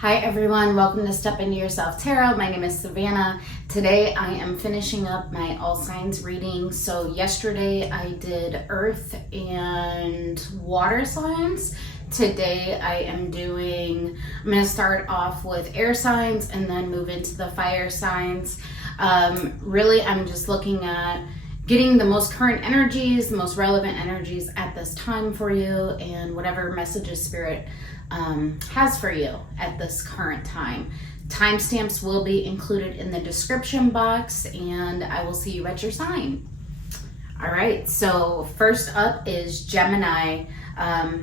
Hi everyone, welcome to Step Into Yourself Tarot. My name is Savannah. Today I am finishing up my all signs reading. So yesterday I did earth and water signs. Today I'm going to start off with air signs and then move into the fire signs. Really I'm just looking at getting the most current energies, the most relevant energies at this time for you, and whatever messages spirit has for you at this current time. Timestamps will be included in the description box, and I will see you at your sign. All right, so first up is Gemini. How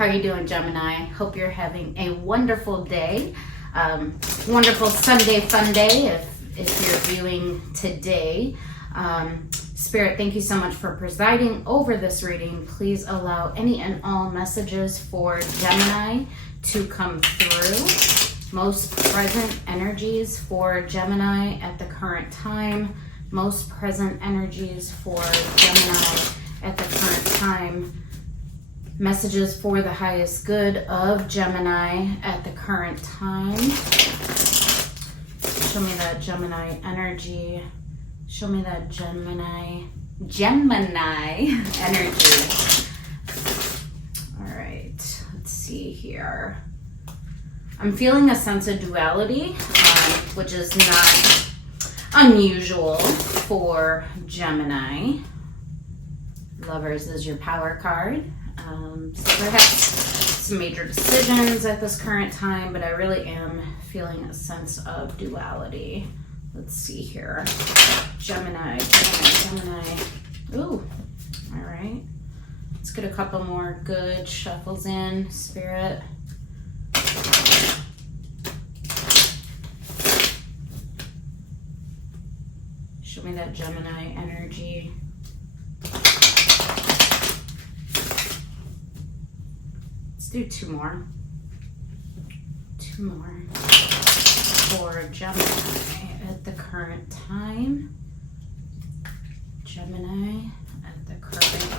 are you doing, Gemini? Hope you're having a wonderful day. Wonderful Sunday fun day if you're viewing today. Spirit, thank you so much for presiding over this reading. Please allow any and all messages for Gemini to come through. Most present energies for Gemini at the current time. Most present energies for Gemini at the current time. Messages for the highest good of Gemini at the current time. Show me that Gemini energy. Show me that Gemini energy. All right, let's see here. I'm feeling a sense of duality, which is not unusual for Gemini. Lovers is your power card. So perhaps some major decisions at this current time, but I really am feeling a sense of duality. Let's see here. Gemini. Ooh, all right. Let's get a couple more good shuffles in, Spirit. Show me that Gemini energy. Let's do two more. For Gemini at the current time. Gemini at the current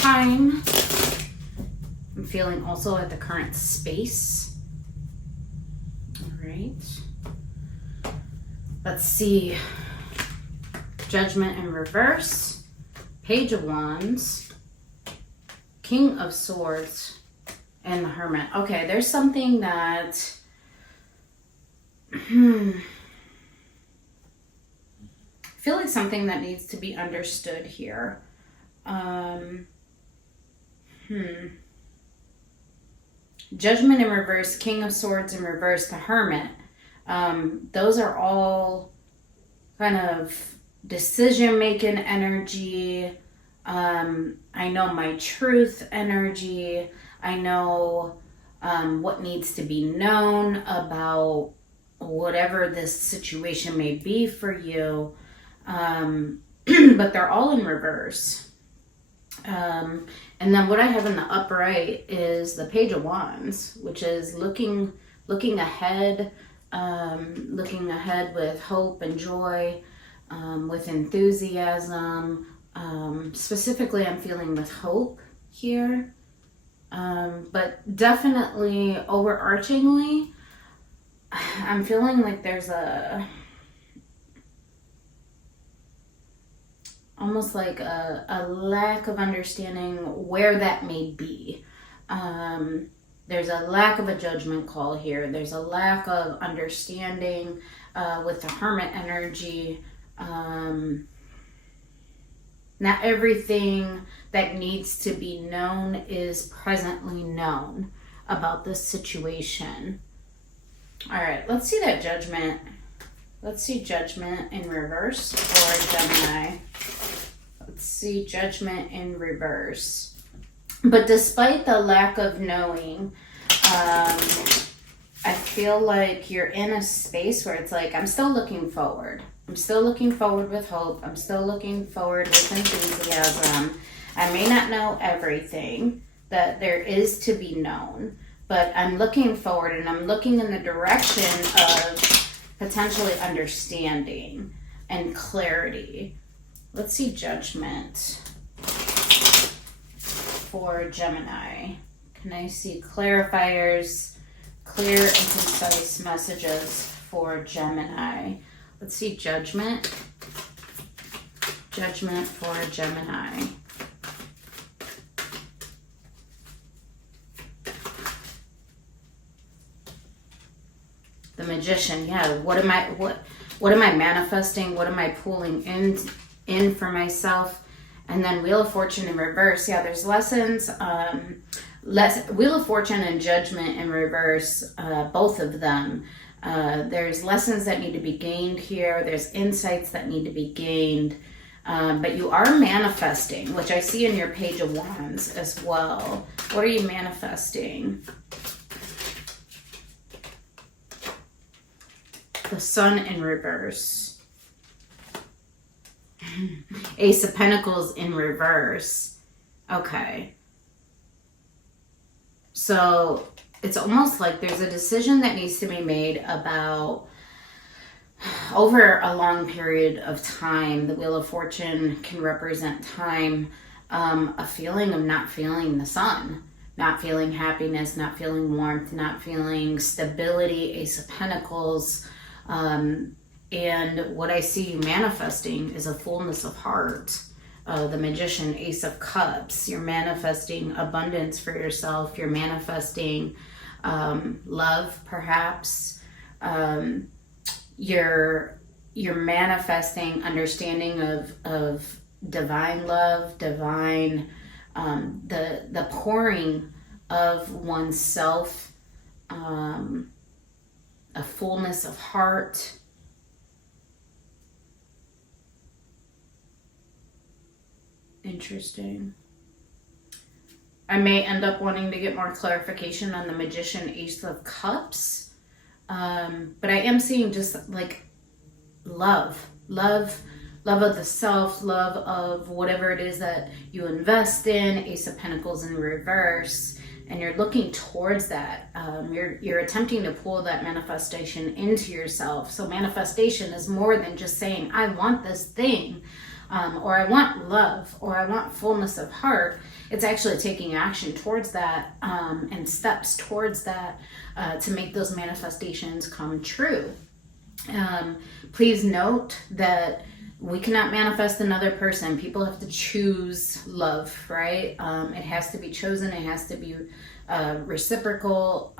time. I'm feeling also at the current space. All right. Let's see. Judgment in reverse. Page of Wands. King of Swords. And the Hermit. Okay, there's something that I feel like something that needs to be understood here. Judgment in reverse, King of Swords in reverse, the Hermit. Those are all kind of decision-making energy. I know my truth energy. I know what needs to be known about whatever this situation may be for you, but they're all in reverse. And then what I have in the upright is the Page of Wands, which is looking ahead, with hope and joy, with enthusiasm. Specifically, I'm feeling with hope here, but definitely overarchingly, I'm feeling like there's almost like a lack of understanding where that may be. There's a lack of a judgment call here. There's a lack of understanding with the Hermit energy. Not everything that needs to be known is presently known about this situation. All right, let's see that Judgment. Let's see Judgment in reverse for Gemini. Let's see Judgment in reverse. But despite the lack of knowing, I feel like you're in a space where it's like, I'm still looking forward. I'm still looking forward with hope. I'm still looking forward with enthusiasm. I may not know everything that there is to be known, but I'm looking forward and I'm looking in the direction of potentially understanding and clarity. Let's see Judgment for Gemini. Can I see clarifiers Clear and concise messages for Gemini. Let's see, judgment. Judgment for Gemini. The Magician. Yeah, what am I manifesting? What am I pulling in for myself? And then Wheel of Fortune in reverse. Yeah, there's lessons. Wheel of Fortune and Judgment in reverse, both of them. There's lessons that need to be gained here. There's insights that need to be gained. But you are manifesting, which I see in your Page of Wands as well. What are you manifesting? The Sun in reverse. Ace of Pentacles in reverse. Okay. So it's almost like there's a decision that needs to be made about, over a long period of time. The Wheel of Fortune can represent time, a feeling of not feeling the sun, not feeling happiness, not feeling warmth, not feeling stability. Ace of Pentacles. And what I see you manifesting is a fullness of heart. The Magician, Ace of Cups. You're manifesting abundance for yourself. You're manifesting love, perhaps. You're manifesting understanding of divine love, divine, the pouring of oneself, a fullness of heart. Interesting. I may end up wanting to get more clarification on the Magician, Ace of Cups. But I am seeing just like love of the self, love of whatever it is that you invest in. Ace of Pentacles in reverse. And you're looking towards that. You're attempting to pull that manifestation into yourself. So manifestation is more than just saying, I want this thing. Or I want love, or I want fullness of heart. It's actually taking action towards that, and steps towards that, to make those manifestations come true. Please note that we cannot manifest another person. People have to choose love, right? It has to be chosen. It has to be reciprocal.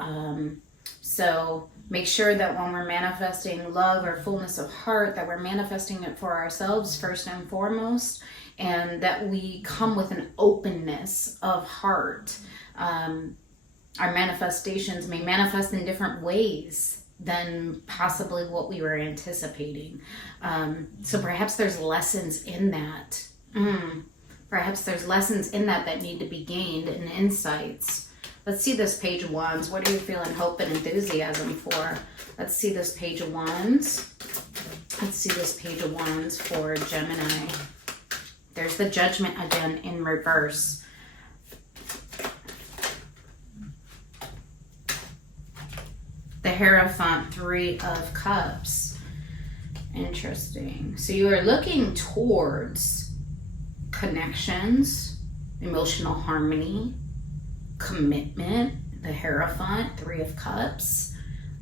So make sure that when we're manifesting love or fullness of heart, that we're manifesting it for ourselves first and foremost, and that we come with an openness of heart. Our manifestations may manifest in different ways than possibly what we were anticipating. So perhaps there's lessons in that. Perhaps there's lessons in that need to be gained, and insights. Let's see this Page of Wands. What are you feeling hope and enthusiasm for? Let's see this Page of Wands. Let's see this Page of Wands for Gemini. There's the Judgment again in reverse. The Hierophant, Three of Cups. Interesting. So you are looking towards connections, emotional harmony, commitment. The Hierophant, Three of Cups.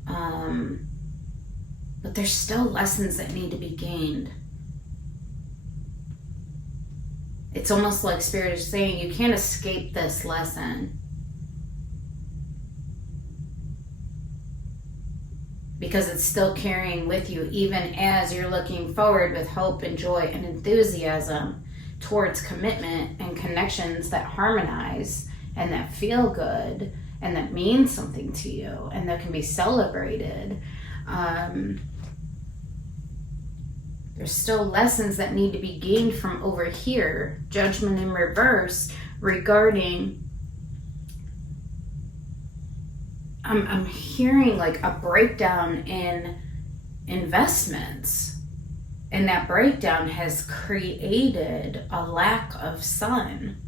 But there's still lessons that need to be gained. It's almost like Spirit is saying you can't escape this lesson, because it's still carrying with you even as you're looking forward with hope and joy and enthusiasm towards commitment and connections that harmonize and that feel good and that mean something to you and that can be celebrated. There's still lessons that need to be gained from over here. Judgment in reverse regarding, I'm hearing like a breakdown in investments, and that breakdown has created a lack of sun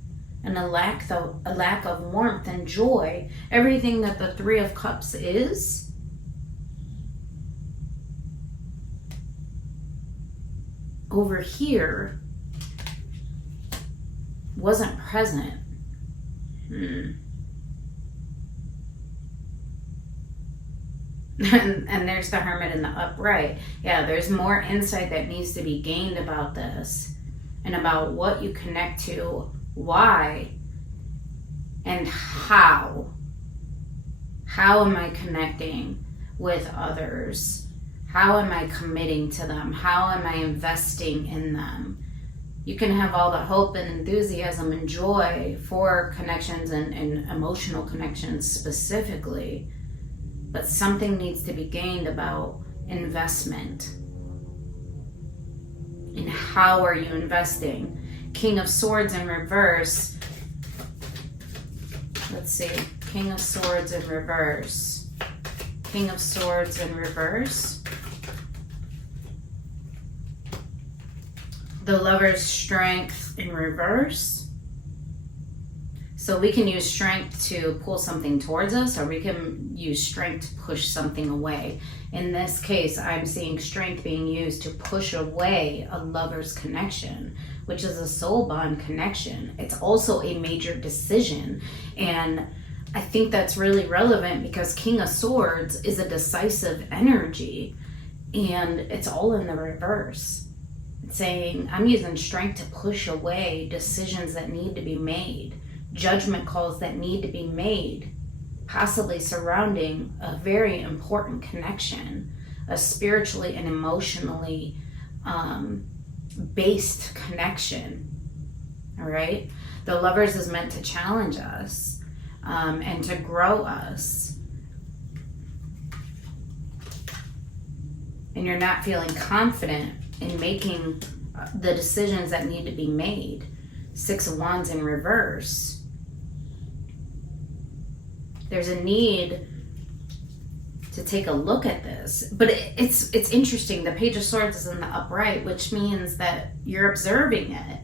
and a lack of warmth and joy. Everything that the Three of Cups is over here wasn't present. And there's the Hermit in the upright. Yeah, there's more insight that needs to be gained about this and about what you connect to, why, and how. How am I connecting with others? How am I committing to them? How am I investing in them? You can have all the hope and enthusiasm and joy for connections and emotional connections specifically, but something needs to be gained about investment. And how are you investing? King of Swords in reverse. Let's see. King of Swords in reverse. King of Swords in reverse. The Lover's Strength in reverse. So we can use strength to pull something towards us, or we can use strength to push something away. In this case, I'm seeing strength being used to push away a lover's connection, which is a soul bond connection. It's also a major decision. And I think that's really relevant because King of Swords is a decisive energy, and it's all in the reverse. It's saying I'm using strength to push away decisions that need to be made, judgment calls that need to be made, possibly surrounding a very important connection, a spiritually and emotionally based connection. All right? The Lovers is meant to challenge us. And to grow us. And you're not feeling confident in making the decisions that need to be made. Six of Wands in reverse. There's a need to take a look at this. But it's interesting. The Page of Swords is in the upright, which means that you're observing it.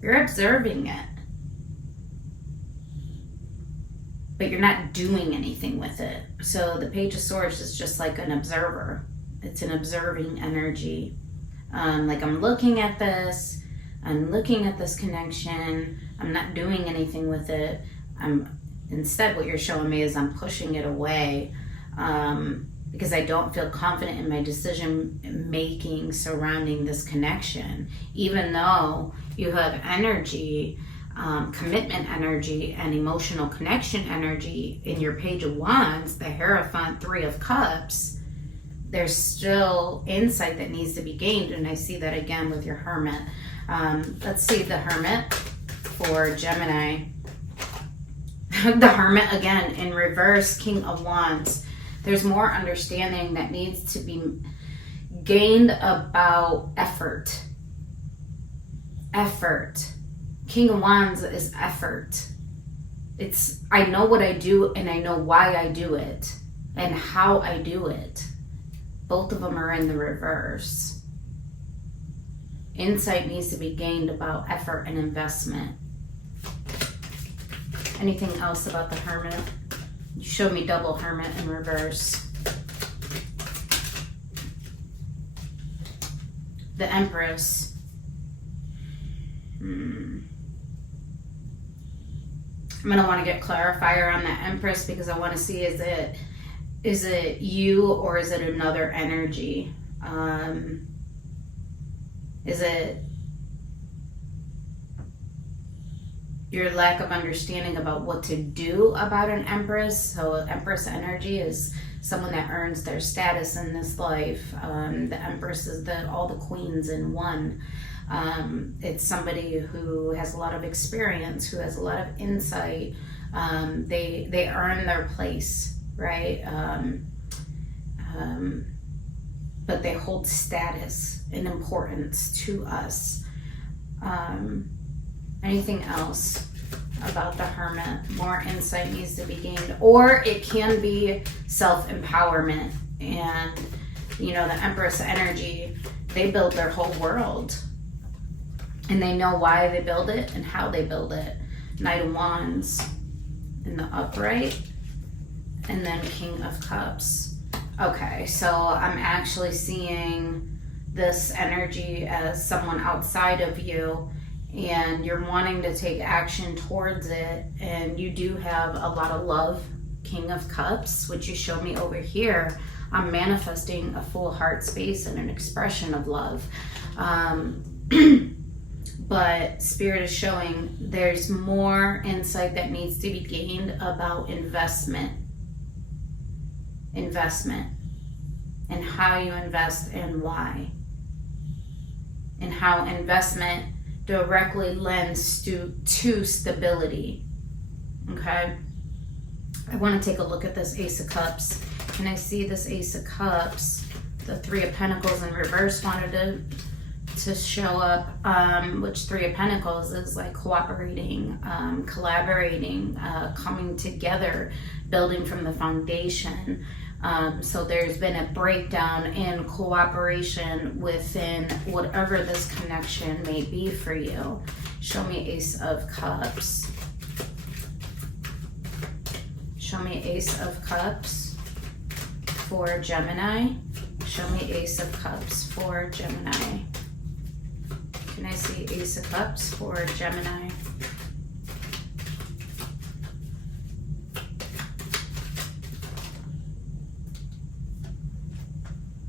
You're observing it. But you're not doing anything with it. So the Page of Swords is just like an observer. It's an observing energy. Like I'm looking at this connection. I'm not doing anything with it. Instead, what you're showing me is I'm pushing it away because I don't feel confident in my decision making surrounding this connection. Even though you have energy, commitment energy and emotional connection energy in your Page of Wands, the Hierophant, Three of Cups, there's still insight that needs to be gained. And I see that again with your Hermit. Let's see the Hermit for Gemini. The Hermit again in reverse, King of Wands. There's more understanding that needs to be gained about effort. Effort. King of Wands is effort. It's, I know what I do and I know why I do it and how I do it. Both of them are in the reverse. Insight needs to be gained about effort and investment. Anything else about the Hermit? You showed me double Hermit in reverse. The Empress. I'm going to want to get clarifier on the Empress because I want to see is it you or is it another energy? Is it your lack of understanding about what to do about an Empress? So Empress energy is someone that earns their status in this life. The Empress is all the queens in one. It's somebody who has a lot of experience, who has a lot of insight. They earn their place, right? But they hold status and importance to us. Anything else about the Hermit? More insight needs to be gained. Or it can be self-empowerment. And, you know, the Empress energy, they build their whole world. And they know why they build it and how they build it. Knight of Wands in the upright. And then King of Cups. Okay, so I'm actually seeing this energy as someone outside of you, and you're wanting to take action towards it, and you do have a lot of love King of Cups, which you showed me over here, I'm manifesting a full heart space and an expression of love. But Spirit is showing there's more insight that needs to be gained about investment, and how you invest and why, and how investment directly lends to stability. Okay, I want to take a look at this Ace of Cups. Can I see this Ace of Cups? The Three of Pentacles in reverse wanted to show up, which Three of Pentacles is like cooperating, collaborating, coming together, building from the foundation. So there's been a breakdown in cooperation within whatever this connection may be for you. Show me Ace of Cups. Show me Ace of Cups for Gemini. Show me Ace of Cups for Gemini. Can I see Ace of Cups for Gemini?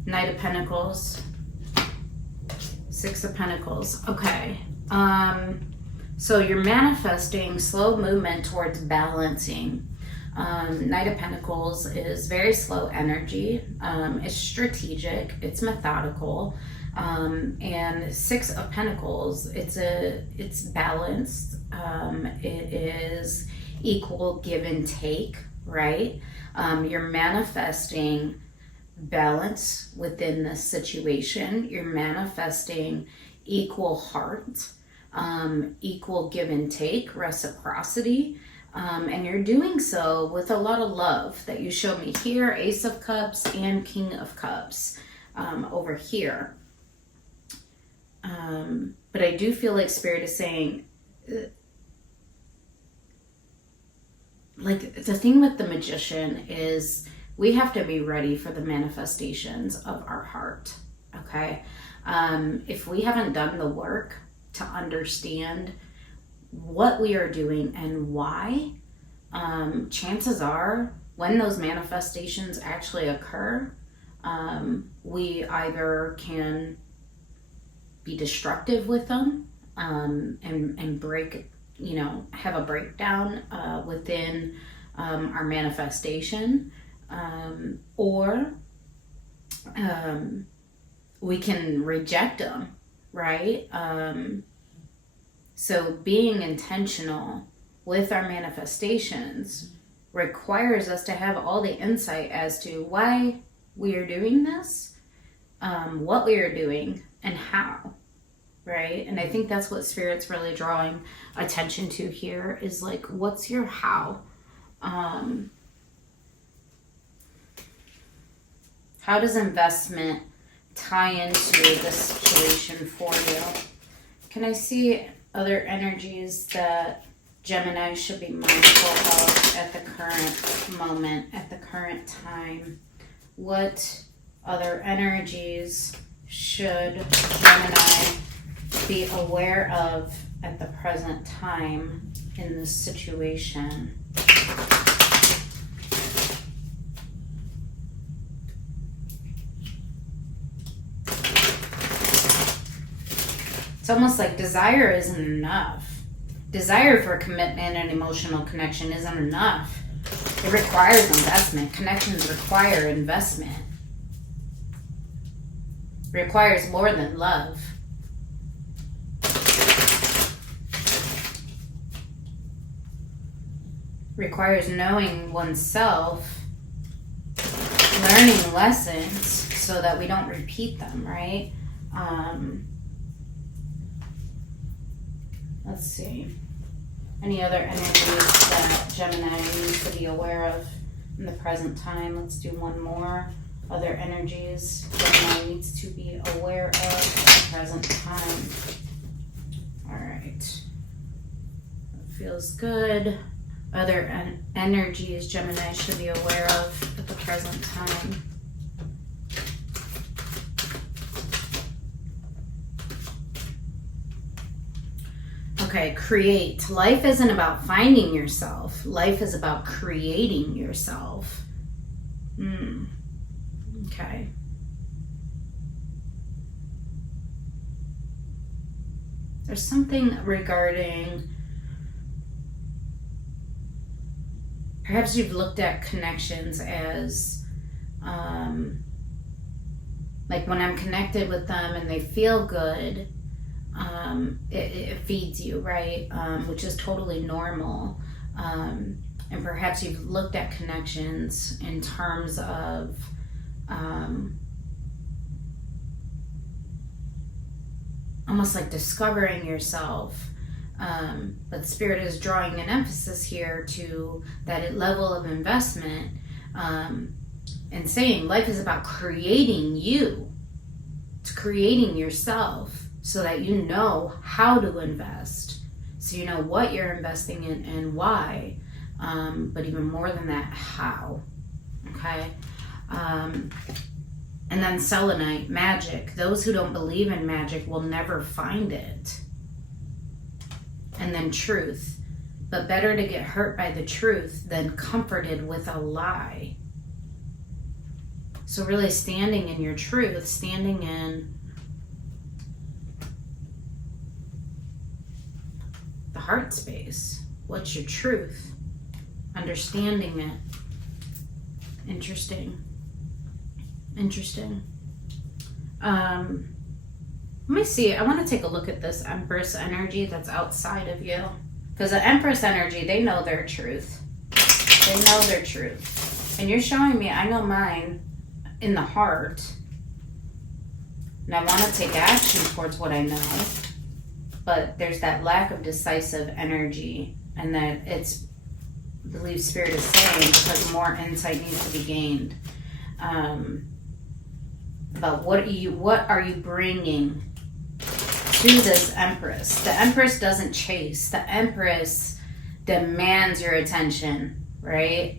Knight of Pentacles. Six of Pentacles. Okay. So you're manifesting slow movement towards balancing. Knight of Pentacles is very slow energy. It's strategic. It's methodical. And Six of Pentacles, it's balanced. It is equal give and take, right? You're manifesting balance within this situation. You're manifesting equal heart, equal give and take, reciprocity. And you're doing so with a lot of love that you showed me here, Ace of Cups and King of Cups over here. But I do feel like Spirit is saying, like the thing with the Magician is we have to be ready for the manifestations of our heart, okay? If we haven't done the work to understand what we are doing and why, chances are when those manifestations actually occur, we either can be destructive with them, and break, have a breakdown within our manifestation, or we can reject them, right? So being intentional with our manifestations requires us to have all the insight as to why we are doing this, what we are doing, and how, right? And I think that's what Spirit's really drawing attention to here is like, what's your how? How does investment tie into this situation for you? Can I see other energies that Gemini should be mindful of at the current moment, at the current time? What other energies should Gemini be aware of at the present time in this situation? It's almost like desire isn't enough. Desire for commitment and emotional connection isn't enough. It requires investment. Connections require investment. It requires more than love. It requires knowing oneself, learning lessons so that we don't repeat them, right? Let's see. Any other energies that Gemini needs to be aware of in the present time? Let's do one more. Other energies Gemini needs to be aware of at the present time. All right. That feels good. Other energies Gemini should be aware of at the present time. Okay, create. Life isn't about finding yourself. Life is about creating yourself. Okay. There's something regarding, perhaps you've looked at connections as, like when I'm connected with them and they feel good, it feeds you, right? Which is totally normal. And perhaps you've looked at connections in terms of almost like discovering yourself. But Spirit is drawing an emphasis here to that level of investment, and saying life is about creating you. It's creating yourself so that you know how to invest. So you know what you're investing in and why. But even more than that, how. Okay? And then selenite, magic. Those who don't believe in magic will never find it. And then truth. But better to get hurt by the truth than comforted with a lie. So really standing in your truth, standing in the heart space. What's your truth? Understanding it. Interesting. Let me see. I want to take a look at this Empress energy that's outside of you. Because the Empress energy, they know their truth. They know their truth. And you're showing me, I know mine in the heart. And I want to take action towards what I know. But there's that lack of decisive energy. And that it's, I believe Spirit is saying, because more insight needs to be gained. About what are you bringing to this Empress? The Empress doesn't chase. The Empress demands your attention, right?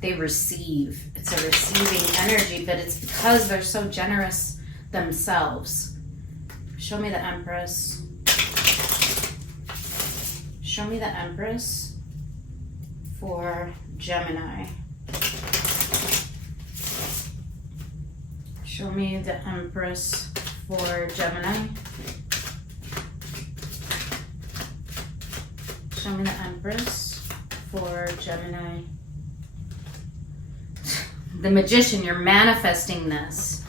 They receive. It's a receiving energy, but it's because they're so generous themselves. Show me the Empress. Show me the Empress for Gemini. Show me the Empress for Gemini. Show me the Empress for Gemini. The Magician, you're manifesting this.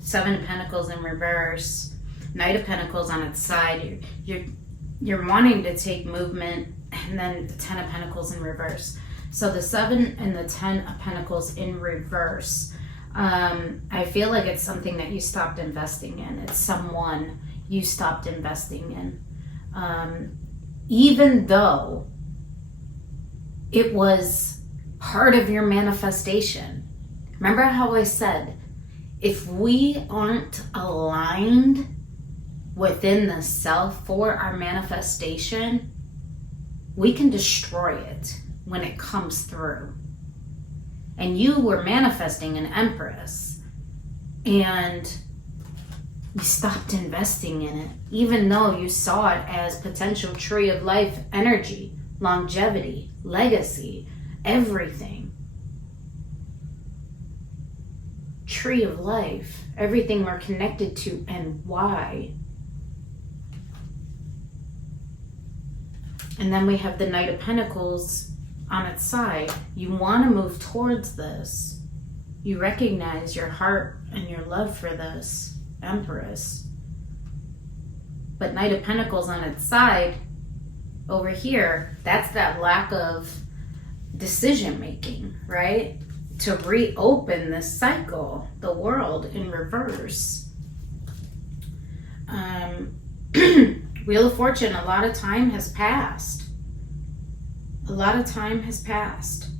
7 of Pentacles in reverse. Knight of Pentacles on its side. You're wanting to take movement, and then the 10 of Pentacles in reverse. So the 7 and the 10 of Pentacles in reverse. I feel like it's something that you stopped investing in. It's someone you stopped investing in. Even though it was part of your manifestation. Remember how I said, if we aren't aligned within the self for our manifestation, we can destroy it when it comes through. And you were manifesting an Empress, and you stopped investing in it, even though you saw it as potential tree of life energy, longevity, legacy, everything. Tree of life, everything we're connected to and why. And then we have the Knight of Pentacles on its side. You want to move towards this. You recognize your heart and your love for this Empress. But Knight of Pentacles on its side, over here, that's that lack of decision making, right? To reopen this cycle, the world in reverse. Wheel of Fortune, a lot of time has passed. A lot of time has passed.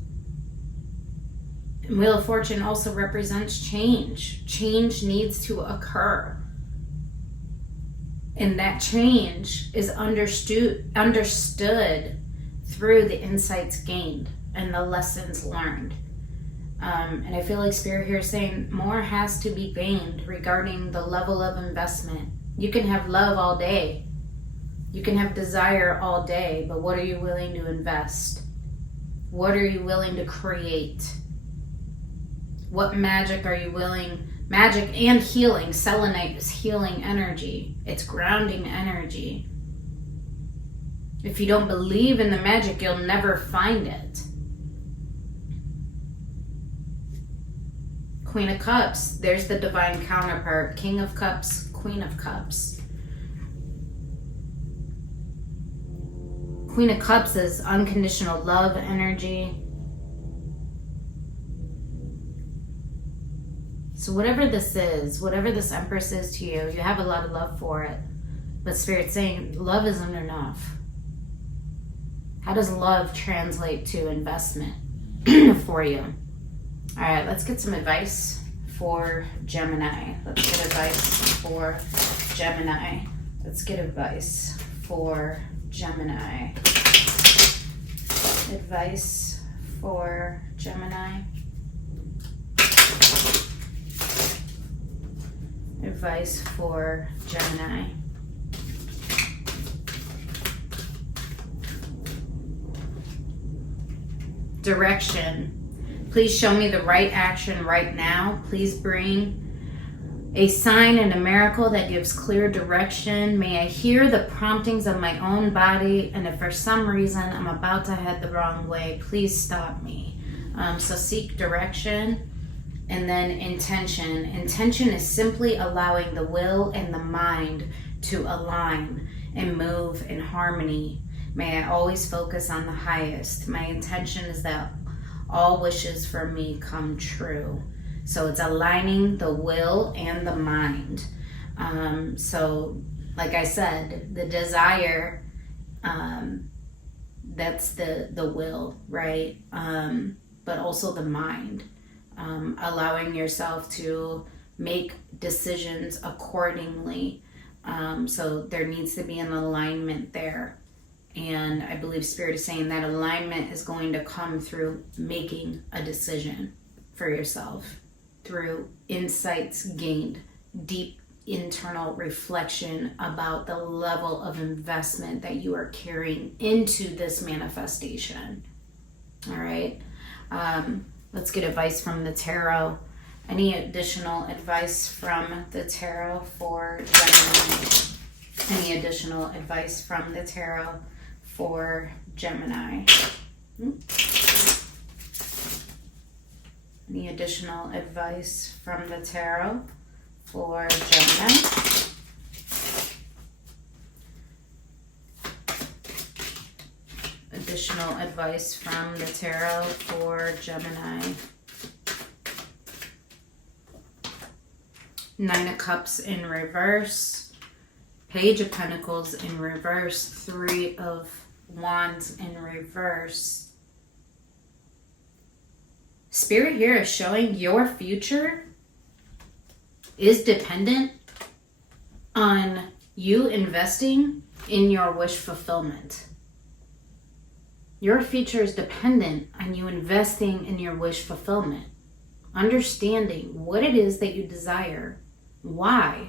And Wheel of Fortune also represents change. Change needs to occur. And that change is understood through the insights gained and the lessons learned. And I feel like Spirit here is saying more has to be gained regarding the level of investment You can have love all day. You can have desire all day, but what are you willing to invest? What are you willing to create? What magic are you willing? Magic and healing. Selenite is healing energy. It's grounding energy. If you don't believe in the magic, you'll never find it. Queen of Cups. There's the divine counterpart. King of Cups, Queen of Cups. Queen of Cups is unconditional love energy. So whatever this is, whatever this Empress is to you, you have a lot of love for it. But Spirit's saying love isn't enough. How does love translate to investment for you? All right, let's get some advice for Gemini. Let's get advice for Gemini. Let's get advice for Gemini. Advice for Gemini. Advice for Gemini. Direction. Please show me the right action right now. Please bring a sign and a miracle that gives clear direction. May I hear the promptings of my own body, and if for some reason I'm about to head the wrong way, please stop me. So seek direction. And then intention. Intention is simply allowing the will and the mind to align and move in harmony. May I always focus on the highest. My intention is that all wishes for me come true. So it's aligning the will and the mind. So like I said, the desire, that's the will, right? But also the mind. Allowing yourself to make decisions accordingly. So there needs to be an alignment there. And I believe Spirit is saying that alignment is going to come through making a decision for yourself, through insights gained, deep internal reflection about the level of investment that you are carrying into this manifestation. All right. Let's get advice from the tarot. Any additional advice from the tarot for Gemini? Any additional advice from the tarot for Gemini? Any additional advice from the tarot for Gemini? Additional advice from the tarot for Gemini. Nine of Cups in reverse. Page of Pentacles in reverse. Three of Wands in reverse. Spirit here is showing your future is dependent on you investing in your wish fulfillment. Your future is dependent on you investing in your wish fulfillment. Understanding what it is that you desire, why,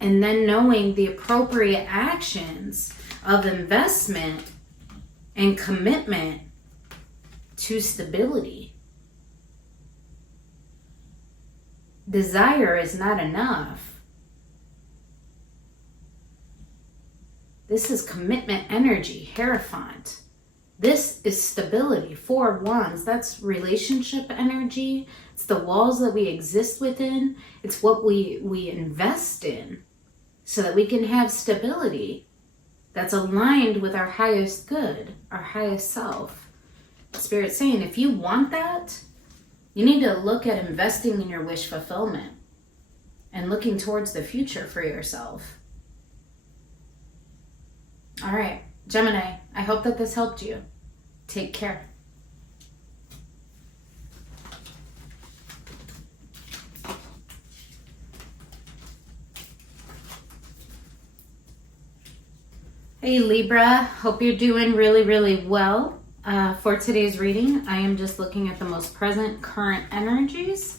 and then knowing the appropriate actions of investment and commitment to stability. Desire is not enough. This is commitment energy, Hierophant. This is stability. Four Wands, that's relationship energy. It's the walls that we exist within. It's what we invest in so that we can have stability that's aligned with our highest good, our highest self. Spirit's saying if you want that, you need to look at investing in your wish fulfillment and looking towards the future for yourself. All right, Gemini, I hope that this helped you. Take care. Hey Libra, hope you're doing really, really well. For today's reading, I am just looking at the most present current energies,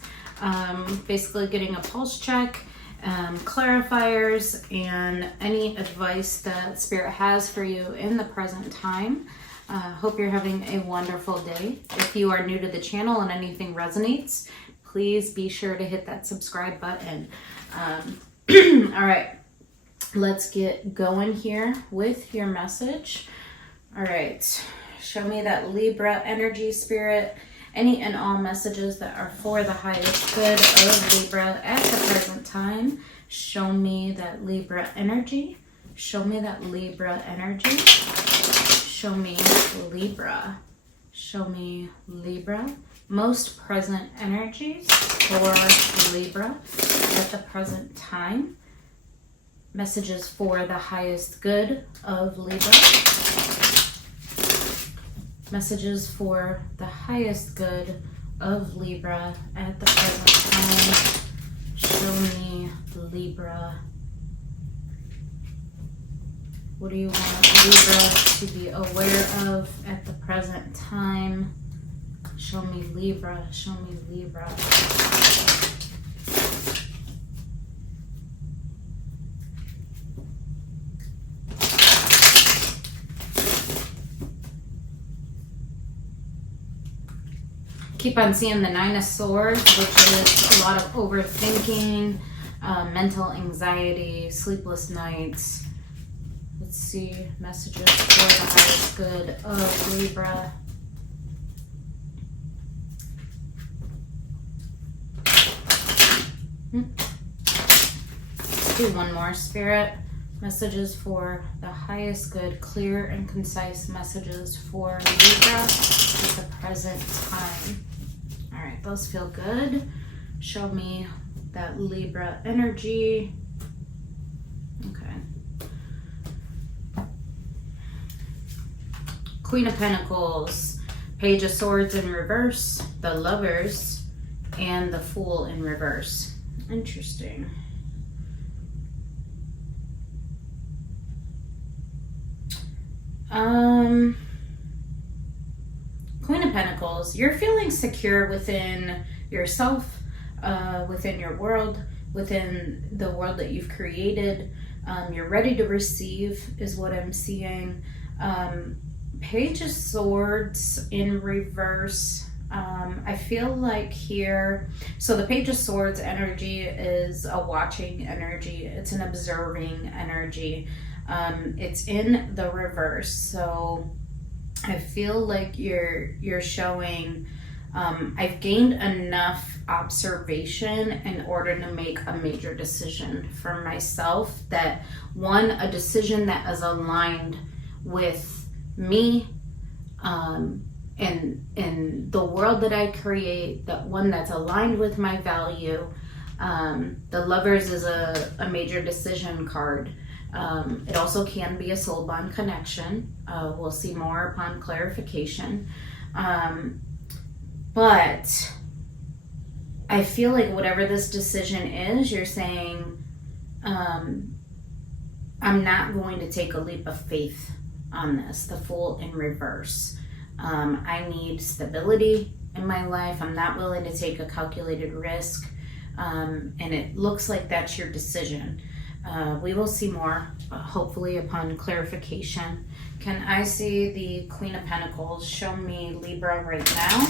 basically getting a pulse check clarifiers and any advice that Spirit has for you in the present time. Hope you're having a wonderful day. If you are new to the channel and anything resonates, please be sure to hit that subscribe button. All right, let's get going here with your message. All right, show me that Libra energy, Spirit. Any and all messages that are for the highest good of Libra at the present time. Show me that Libra energy. Show me that Libra energy. Show me Libra. Show me Libra. Most present energies for Libra at the present time. Messages for the highest good of Libra. Messages for the highest good of Libra at the present time. Show me Libra. What do you want Libra to be aware of at the present time? Show me Libra. Show me Libra. Keep on seeing the Nine of Swords, which is a lot of overthinking, mental anxiety, sleepless nights. Let's see, messages for the highest good of Libra. Let's do one more, Spirit. Messages for the highest good, clear and concise messages for Libra at the present time. All right, those feel good. Show me that Libra energy. Okay. Queen of Pentacles, Page of Swords in reverse, the Lovers, and the Fool in reverse. Interesting. Queen of Pentacles, you're feeling secure within yourself, within your world, within the world that you've created. You're ready to receive is what I'm seeing. Page of Swords in reverse. I feel like here, so the Page of Swords energy is a watching energy. It's an observing energy. It's in the reverse, so I feel like you're showing I've gained enough observation in order to make a major decision for myself, that one, a decision that is aligned with me and the world that I create, that one that's aligned with my value. The Lovers is a major decision card. It also can be a soul bond connection. We'll see more upon clarification. But I feel like whatever this decision is, you're saying, I'm not going to take a leap of faith on this, the Fool in reverse. I need stability in my life. I'm not willing to take a calculated risk. And it looks like that's your decision. We will see more, hopefully, upon clarification. Can I see the Queen of Pentacles? Show me Libra right now.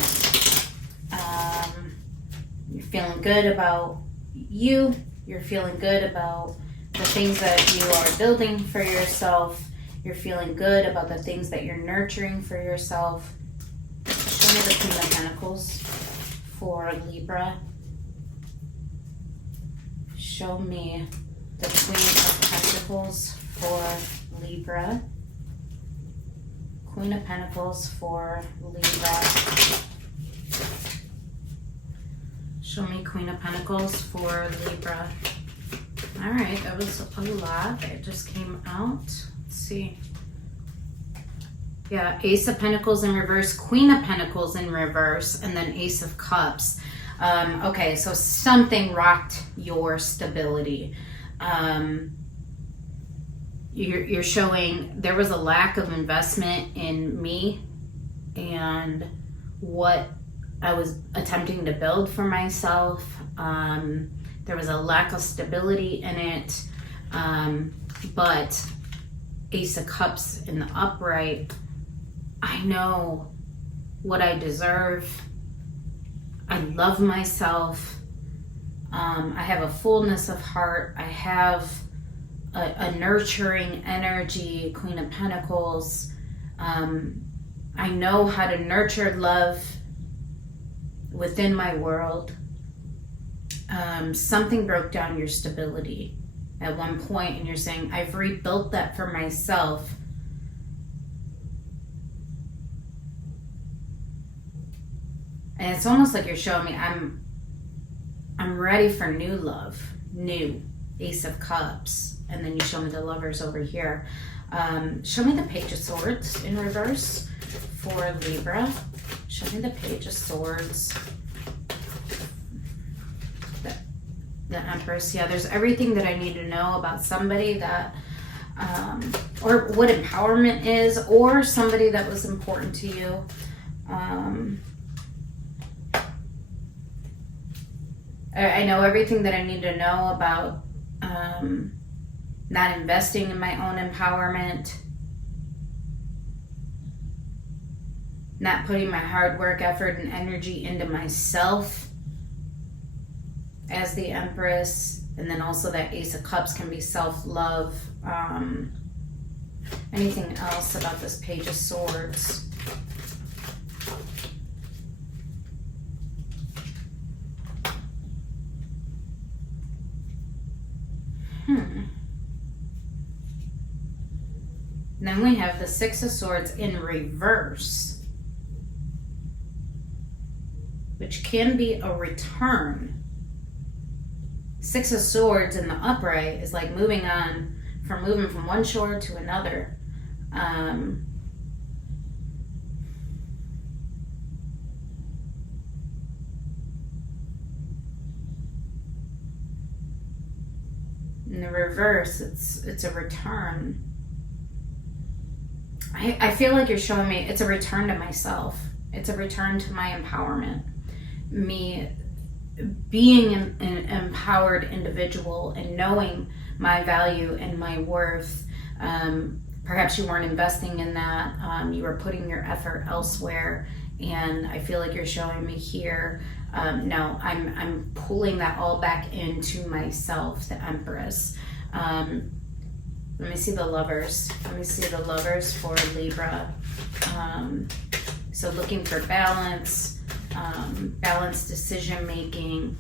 You're feeling good about you. You're feeling good about the things that you are building for yourself. You're feeling good about the things that you're nurturing for yourself. Show me the Queen of Pentacles for Libra. Show me the Queen of Pentacles for Libra. Queen of Pentacles for Libra. Show me Queen of Pentacles for Libra. All right, that was a lot that just came out. Let's see. Yeah, Ace of Pentacles in reverse, Queen of Pentacles in reverse, and then Ace of Cups. Okay, so something rocked your stability. You're showing there was a lack of investment in me and what I was attempting to build for myself. There was a lack of stability in it. But Ace of Cups in the upright, I know what I deserve. I love myself. I have a fullness of heart. I have a nurturing energy, Queen of Pentacles. I know how to nurture love within my world. Something broke down your stability at one point, and you're saying, I've rebuilt that for myself. And it's almost like you're showing me I'm ready for new love, new Ace of Cups. And then you show me the Lovers over here. Show me the Page of Swords in reverse for Libra. Show me the Page of Swords. The Empress. Yeah, there's everything that I need to know about somebody that, or what empowerment is, or somebody that was important to you. I know everything that I need to know about not investing in my own empowerment, not putting my hard work, effort, and energy into myself as the Empress. And then also that Ace of Cups can be self-love. Anything else about this Page of Swords? Then we have the Six of Swords in reverse, which can be a return. Six of Swords in the upright is like moving from one shore to another. In the reverse, it's a return. I feel like you're showing me it's a return to myself. It's a return to my empowerment. Me being an empowered individual and knowing my value and my worth. Perhaps you weren't investing in that. You were putting your effort elsewhere. And I feel like you're showing me here, no, I'm pulling that all back into myself, the Empress. Let me see the Lovers. Let me see the Lovers for Libra. So looking for balance, balanced decision making.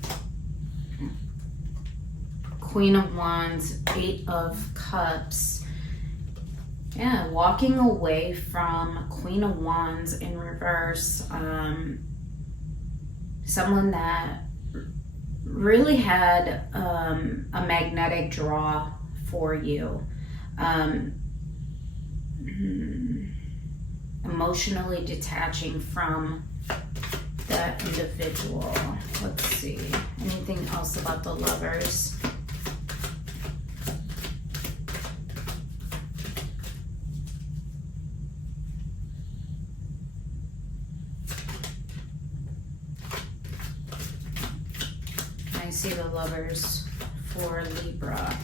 Queen of Wands, Eight of Cups. Yeah, walking away from Queen of Wands in reverse. Someone that really had a magnetic draw for you. Emotionally detaching from that individual. Let's see. Anything else about the Lovers? I see the Lovers for Libra.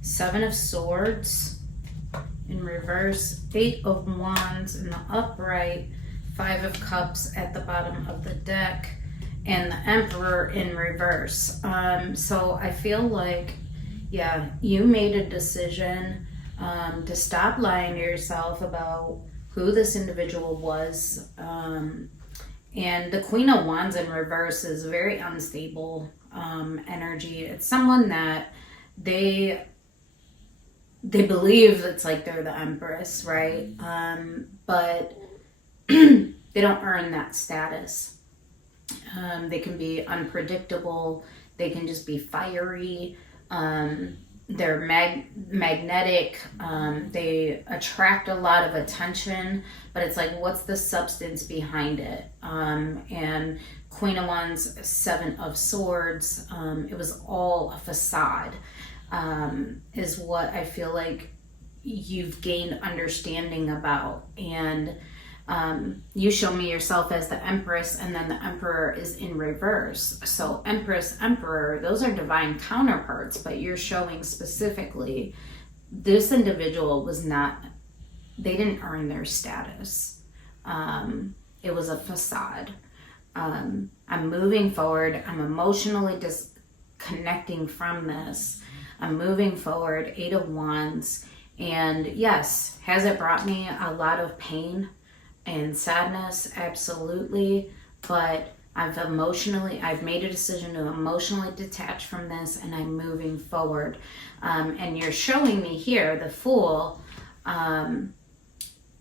Seven of Swords in reverse, Eight of Wands in the upright, Five of Cups at the bottom of the deck, and the Emperor in reverse. So I feel like, yeah, you made a decision to stop lying to yourself about who this individual was. And the Queen of Wands in reverse is very unstable energy. It's someone that they believe it's like they're the Empress, right? But they don't earn that status. They can be unpredictable. They can just be fiery. They're magnetic. They attract a lot of attention, but it's like, what's the substance behind it? And Queen of Wands, Seven of Swords, it was all a facade. Is what I feel like you've gained understanding about. And you show me yourself as the Empress, and then the Emperor is in reverse. So Empress, Emperor, those are divine counterparts, but you're showing specifically this individual was not, they didn't earn their status. It was a facade. I'm moving forward. I'm emotionally disconnecting from this. I'm moving forward. 8 of Wands. And yes, has it brought me a lot of pain and sadness? Absolutely. But I've made a decision to emotionally detach from this, and I'm moving forward. And you're showing me here, the Fool,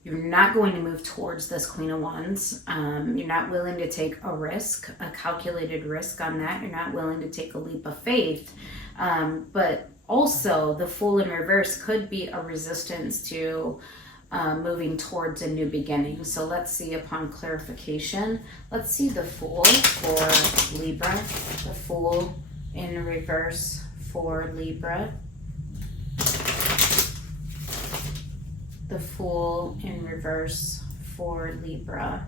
you're not going to move towards this Queen of Wands. You're not willing to take a risk, a calculated risk on that. You're not willing to take a leap of faith. But also, the Fool in reverse could be a resistance to moving towards a new beginning. So let's see, upon clarification, let's see the Fool for Libra. The Fool in reverse for Libra. The Fool in reverse for Libra.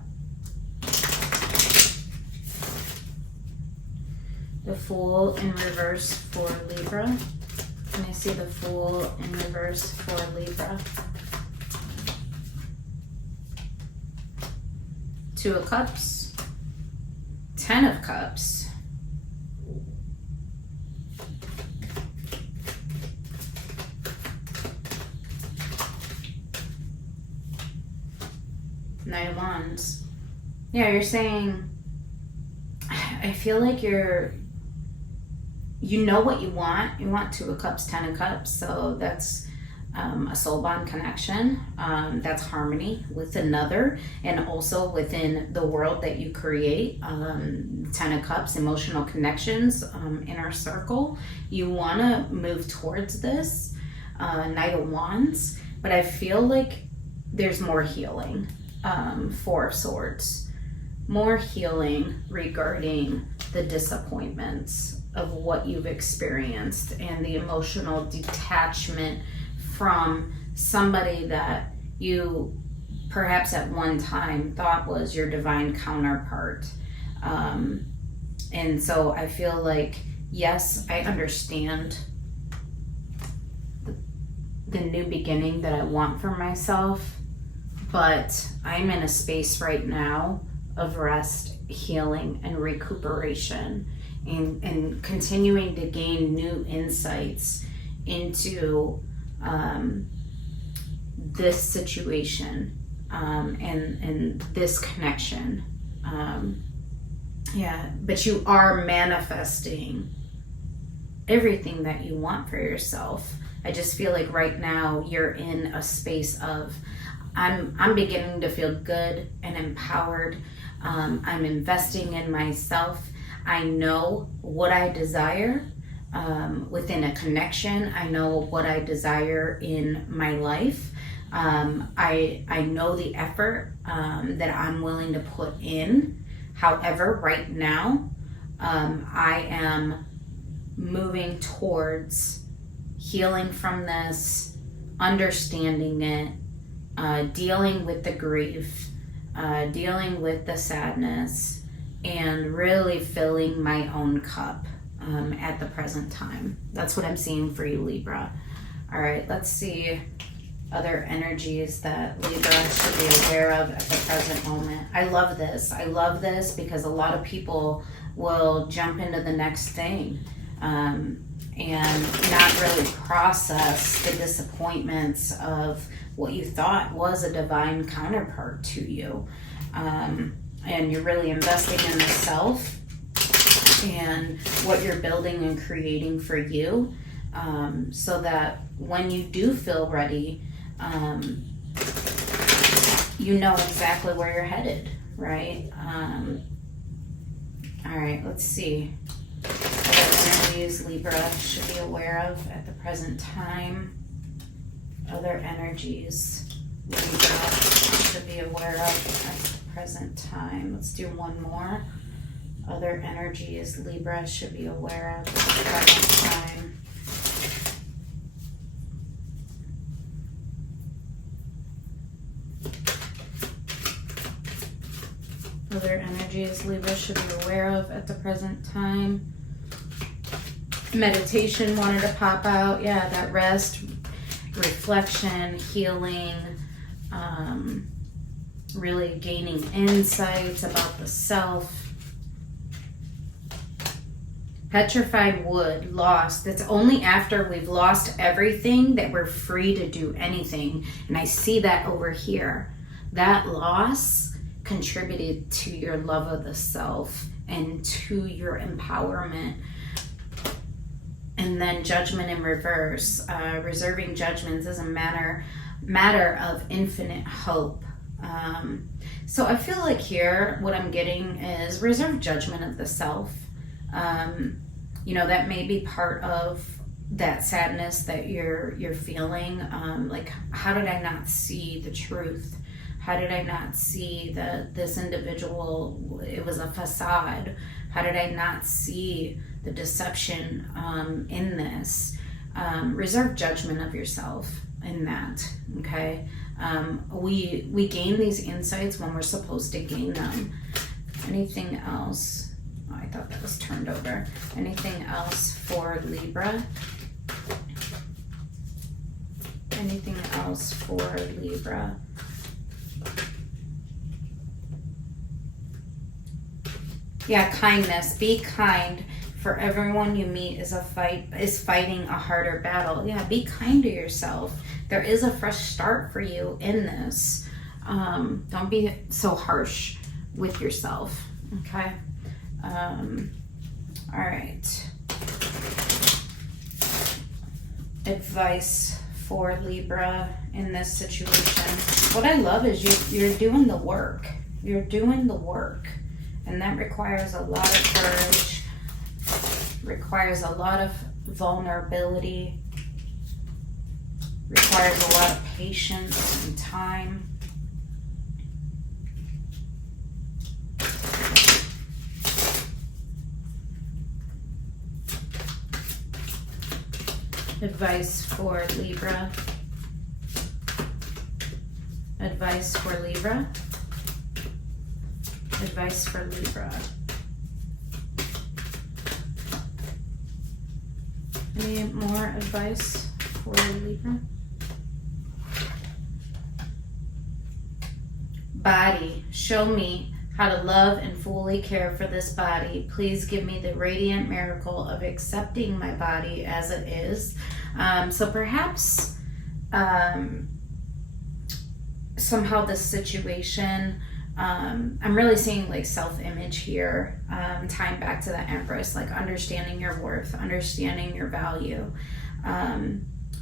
The Fool in reverse for Libra. Can I see the Fool in reverse for Libra? 2 of Cups. 10 of Cups. Knight of Wands. Yeah, you're saying, I feel like you know what you want. You want 2 of Cups, 10 of Cups. So that's a soul bond connection. That's harmony with another, and also within the world that you create. 10 of Cups, emotional connections, inner circle. You want to move towards this. Knight of Wands. But I feel like there's more healing. 4 of Swords. More healing regarding the disappointments of what you've experienced and the emotional detachment from somebody that you perhaps at one time thought was your divine counterpart. And so I feel like, yes, I understand the new beginning that I want for myself, but I'm in a space right now of rest, healing, and recuperation, and continuing to gain new insights into this situation and this connection. Yeah, but you are manifesting everything that you want for yourself. I just feel like right now you're in a space of, I'm beginning to feel good and empowered. I'm investing in myself. I know what I desire within a connection. I know what I desire in my life. I know the effort that I'm willing to put in. However, right now, I am moving towards healing from this, understanding it, dealing with the grief, dealing with the sadness, and really filling my own cup at the present time. That's what I'm seeing for you, Libra. All right, let's see other energies that Libra should be aware of at the present moment. I love this. I love this because a lot of people will jump into the next thing and not really process the disappointments of what you thought was a divine counterpart to you. And you're really investing in the self and what you're building and creating for you, so that when you do feel ready, you know exactly where you're headed, right? All right, let's see. Other energies Libra should be aware of at the present time. Other energies Libra should be aware of at the present time. Let's do one more. Other energies Libra should be aware of at the present time. Libra should be aware of at the present time. Meditation wanted to pop out. Yeah, that rest, reflection, healing, really gaining insights about the self. Petrified wood, lost. That's only after we've lost everything that we're free to do anything. And I see that over here. That loss contributed to your love of the self and to your empowerment. And then judgment in reverse. Reserving judgments is a matter of infinite hope. So I feel like here what I'm getting is reserve judgment of the self. You know, that may be part of that sadness that you're feeling. Like, how did I not see the truth? How did I not see that this individual, it was a facade? How did I not see the deception in this? Reserve judgment of yourself in that, okay? We gain these insights when we're supposed to gain them. Anything else? Oh, I thought that was turned over. Anything else for Libra? Anything else for Libra? Yeah, kindness. Be kind. For everyone you meet is fighting a harder battle. Yeah, be kind to yourself. There is a fresh start for you in this. Don't be so harsh with yourself. Okay. All right. Advice for Libra in this situation. What I love is you're doing the work. You're doing the work. And that requires a lot of courage, requires a lot of vulnerability, requires a lot of patience and time. Advice for Libra. Advice for Libra. Advice for Libra. Any more advice for Libra? Body. Show me how to love and fully care for this body. Please give me the radiant miracle of accepting my body as it is. So perhaps somehow this situation, I'm really seeing like self-image here, tying back to the Empress, like understanding your worth, understanding your value,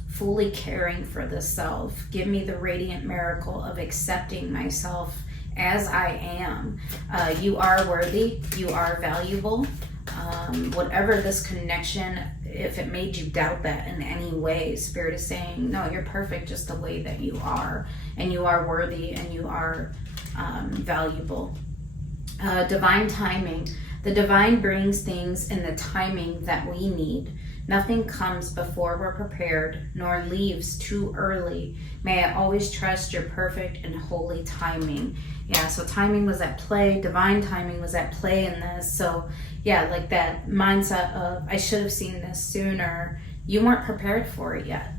fully caring for the self. Give me the radiant miracle of accepting myself as I am. You are worthy, you are valuable. Whatever this connection, if it made you doubt that in any way, Spirit is saying, no, you're perfect just the way that you are, and you are worthy, and you are valuable. Divine timing. The divine brings things in the timing that we need. Nothing comes before we're prepared, nor leaves too early. May I always trust your perfect and holy timing. Yeah, so timing was at play. Divine timing was at play in this. So yeah, like that mindset of, I should have seen this sooner. You weren't prepared for it yet.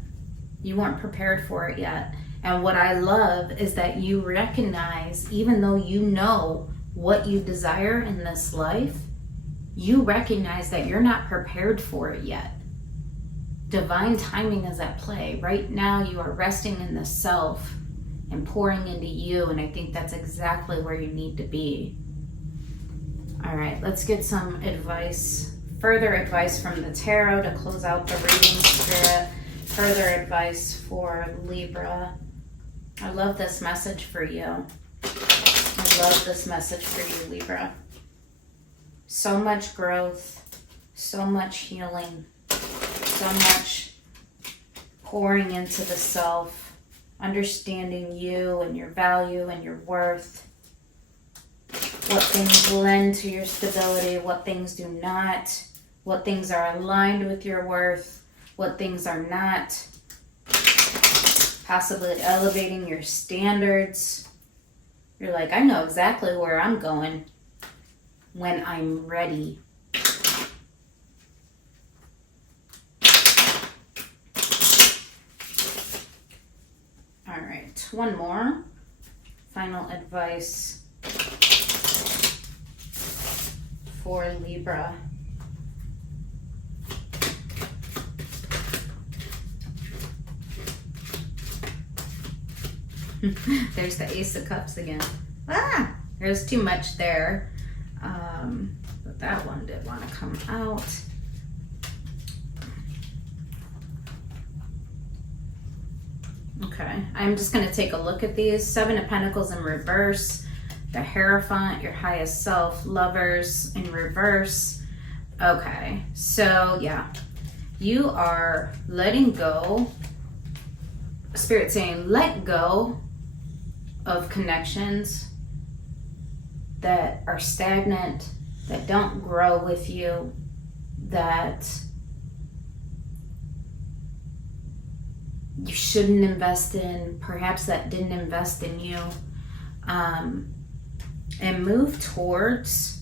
You weren't prepared for it yet. And what I love is that you recognize, even though you know what you desire in this life, you recognize that you're not prepared for it yet. Divine timing is at play. Right now you are resting in the self and pouring into you, and I think that's exactly where you need to be. All right, let's get some advice, further advice from the tarot to close out the reading, Spirit. Further advice for Libra. I love this message for you. I love this message for you, Libra. So much growth, so much healing, so much pouring into the self, understanding you and your value and your worth, what things lend to your stability, what things do not, what things are aligned with your worth, what things are not, possibly elevating your standards. You're like, I know exactly where I'm going. when I'm ready. All right, one more. Final advice for Libra. There's the Ace of Cups again. Ah, there's too much there. But that one did want to come out. Okay, I'm just going to take a look at these. Seven of Pentacles in reverse. The Hierophant, your highest self. Lovers in reverse. Okay, so yeah, you are letting go. Spirit saying let go of connections that are stagnant, that don't grow with you, that you shouldn't invest in, perhaps that didn't invest in you, and move towards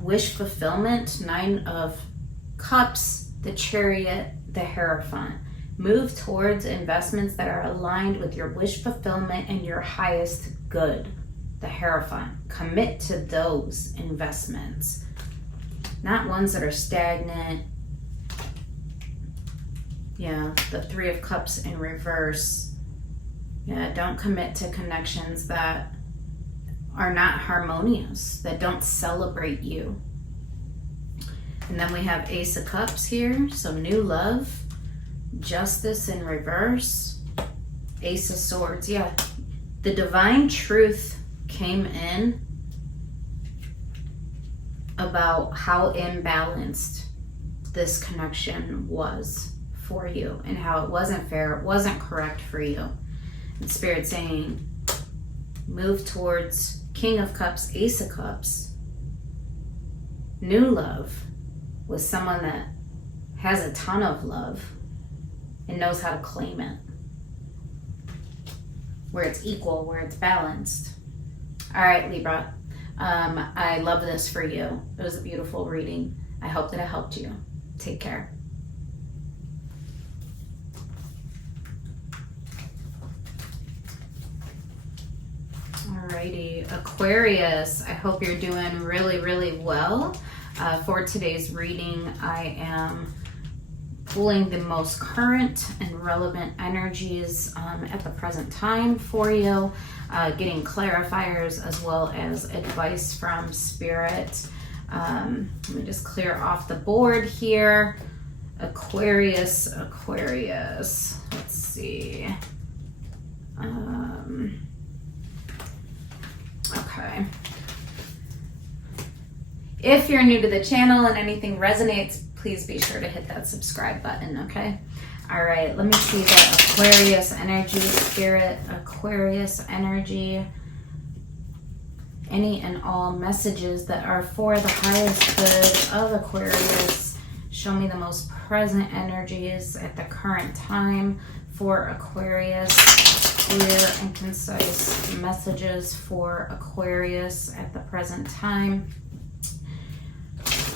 wish fulfillment. Nine of Cups, the Chariot, the Hierophant. Move towards investments that are aligned with your wish fulfillment and your highest good, the Hierophant. Commit to those investments, not ones that are stagnant. Yeah, the Three of Cups in reverse. Yeah, don't commit to connections that are not harmonious, that don't celebrate you. And then we have Ace of Cups here, so new love. Justice in reverse. Ace of Swords. Yeah, the divine truth came in about how imbalanced this connection was for you and how it wasn't fair, it wasn't correct for you. And Spirit saying move towards King of Cups, Ace of Cups, new love with someone that has a ton of love and knows how to claim it, where it's equal, where it's balanced. All right, Libra, I love this for you. It was a beautiful reading. I hope that it helped you. Take care. Alrighty, Aquarius, I hope you're doing really, really well. For today's reading, I am pulling the most current and relevant energies at the present time for you, getting clarifiers as well as advice from Spirit. Let me just clear off the board here. Aquarius, let's see. Okay. If you're new to the channel and anything resonates, please be sure to hit that subscribe button, okay? All right, let me see the Aquarius energy, Spirit, Aquarius energy. Any and all messages that are for the highest good of Aquarius. Show me the most present energies at the current time for Aquarius. Clear and concise messages for Aquarius at the present time.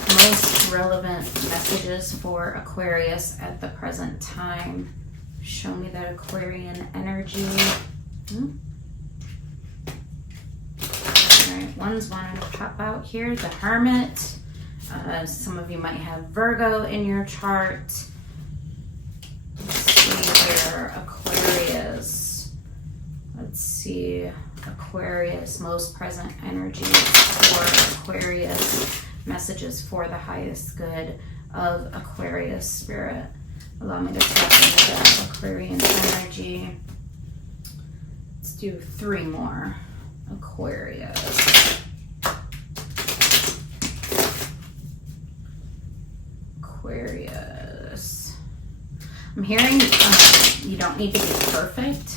Most relevant messages for Aquarius at the present time. Show me that Aquarian energy. Alright, one's wanting to pop out here. The Hermit. Some of you might have Virgo in your chart. Let's see here, Aquarius. Let's see, Aquarius, most present energies for Aquarius. Messages for the highest good of Aquarius, Spirit. Allow me to tap into that Aquarian energy. Let's do three more. Aquarius. Aquarius. I'm hearing you don't need to be perfect.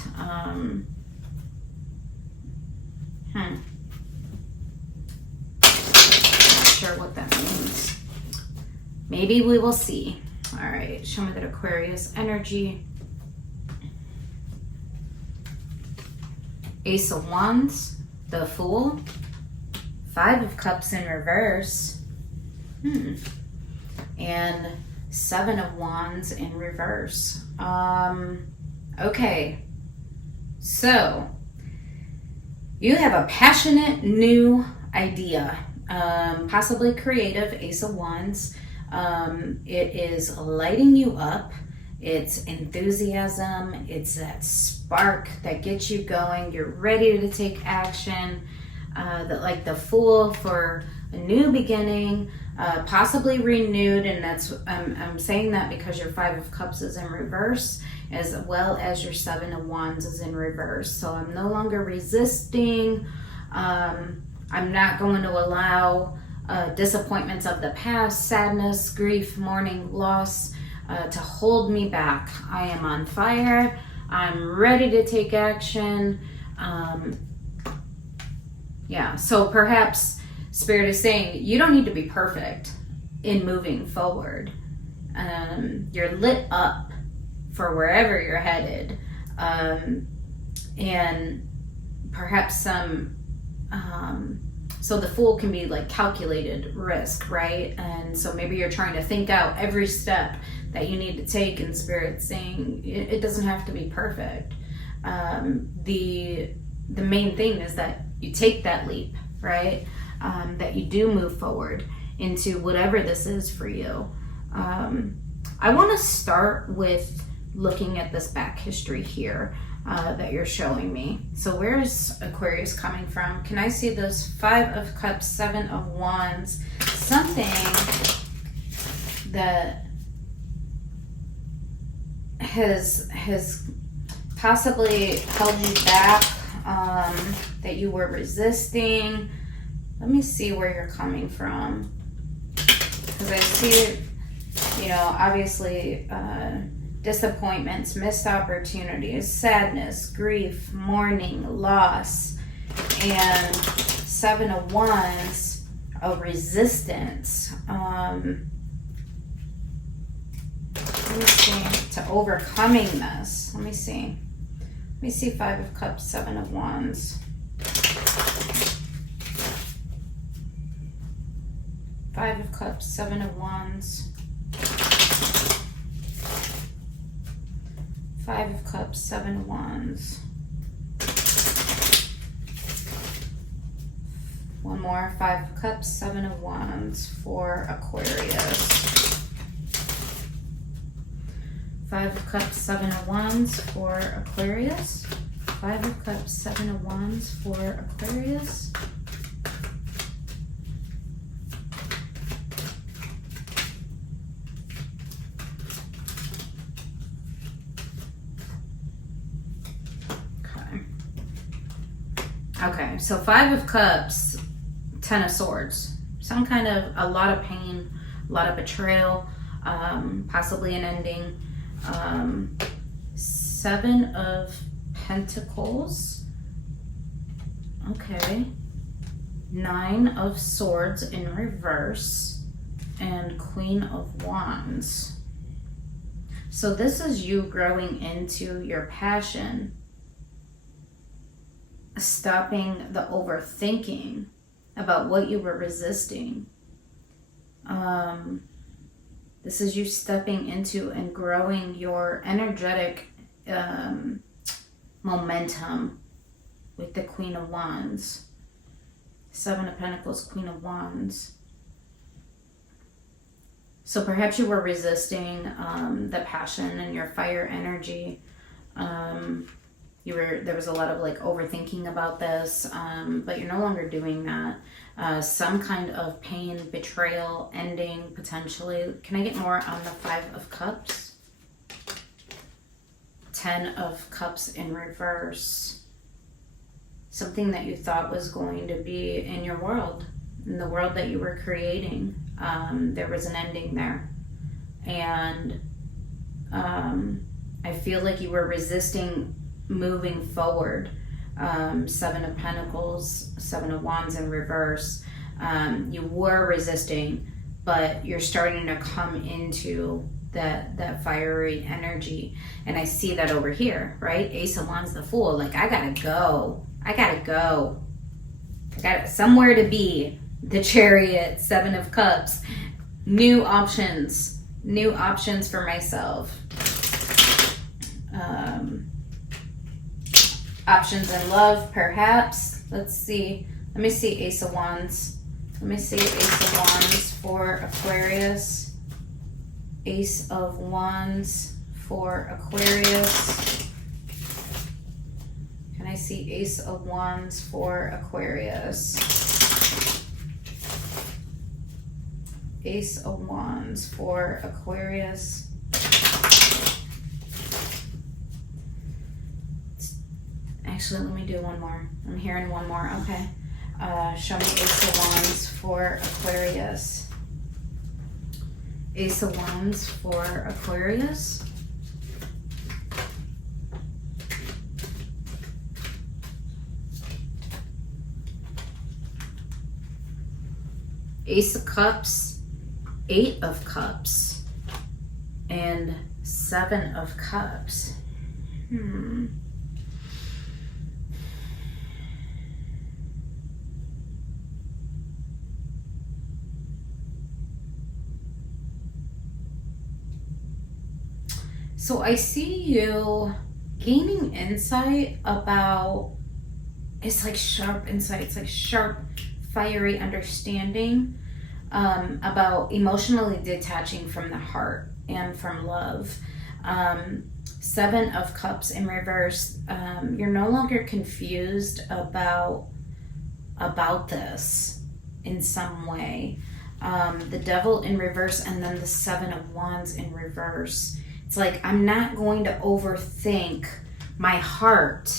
Sure what that means. Maybe we will see. All right, show me that Aquarius energy. Ace of Wands, the Fool, Five of Cups in reverse. And Seven of Wands in reverse. Okay. So, you have a passionate new idea. Possibly creative, Ace of Wands. It is lighting you up. It's enthusiasm. It's that spark that gets you going. You're ready to take action. Like the Fool for a new beginning, possibly renewed. And that's I'm saying that because your Five of Cups is in reverse, as well as your Seven of Wands is in reverse. So I'm no longer resisting. I'm not going to allow disappointments of the past, sadness, grief, mourning, loss to hold me back. I am on fire. I'm ready to take action. Yeah, so perhaps Spirit is saying you don't need to be perfect in moving forward. You're lit up for wherever you're headed. And perhaps some... so the Fool can be like calculated risk, right? And so maybe you're trying to think out every step that you need to take, and Spirit's saying it doesn't have to be perfect. The main thing is that you take that leap, right? That you do move forward into whatever this is for you. I want to start with looking at this back history here. That you're showing me. So where's Aquarius coming from? Can I see this Five of Cups, Seven of Wands? Something that has possibly held you back, that you were resisting. Let me see where you're coming from. Because I see, obviously, disappointments, missed opportunities, sadness, grief, mourning, loss, and Seven of Wands, a resistance. Let me see, to overcoming this. Let me see Five of Cups, Seven of Wands. Five of Cups, Seven of Wands. Five of Cups, Seven of Wands. One more. Five of Cups, Seven of Wands for Aquarius. Five of Cups, Seven of Wands for Aquarius. Five of Cups, Seven of Wands for Aquarius. Okay, so Five of Cups, Ten of Swords. Some kind of, a lot of pain, a lot of betrayal, possibly an ending. Seven of Pentacles. Okay. Nine of Swords in reverse. And Queen of Wands. So this is you growing into your passion. Stopping the overthinking about what you were resisting. This is you stepping into and growing your energetic momentum with the Queen of Wands. Seven of Pentacles, Queen of Wands. So perhaps you were resisting the passion and your fire energy. There was a lot of like overthinking about this, but you're no longer doing that. Some kind of pain, betrayal, ending, potentially. Can I get more on the Five of Cups? Ten of Cups in reverse. Something that you thought was going to be in your world, in the world that you were creating. There was an ending there. And I feel like you were resisting moving forward. Seven of Pentacles, Seven of Wands in reverse. You were resisting, but you're starting to come into that fiery energy. And I see that over here, right? Ace of Wands, the Fool. Like, I gotta go. I got somewhere to be. The Chariot, 7 of Cups. New options for myself. Options in love, perhaps. Let's see. Let me see Ace of Wands. Let me see Ace of Wands for Aquarius. Ace of Wands for Aquarius. Can I see Ace of Wands for Aquarius? Ace of Wands for Aquarius. Actually, let me do one more. I'm hearing one more. Okay. Show me Ace of Wands for Aquarius. Ace of Wands for Aquarius. Ace of Cups, 8 of Cups, and 7 of Cups. So I see you gaining insight about, it's like sharp insight, it's like sharp, fiery understanding about emotionally detaching from the heart and from love. 7 of Cups in reverse. You're no longer confused about this in some way. The Devil in reverse, and then the 7 of Wands in reverse. It's like, I'm not going to overthink my heart.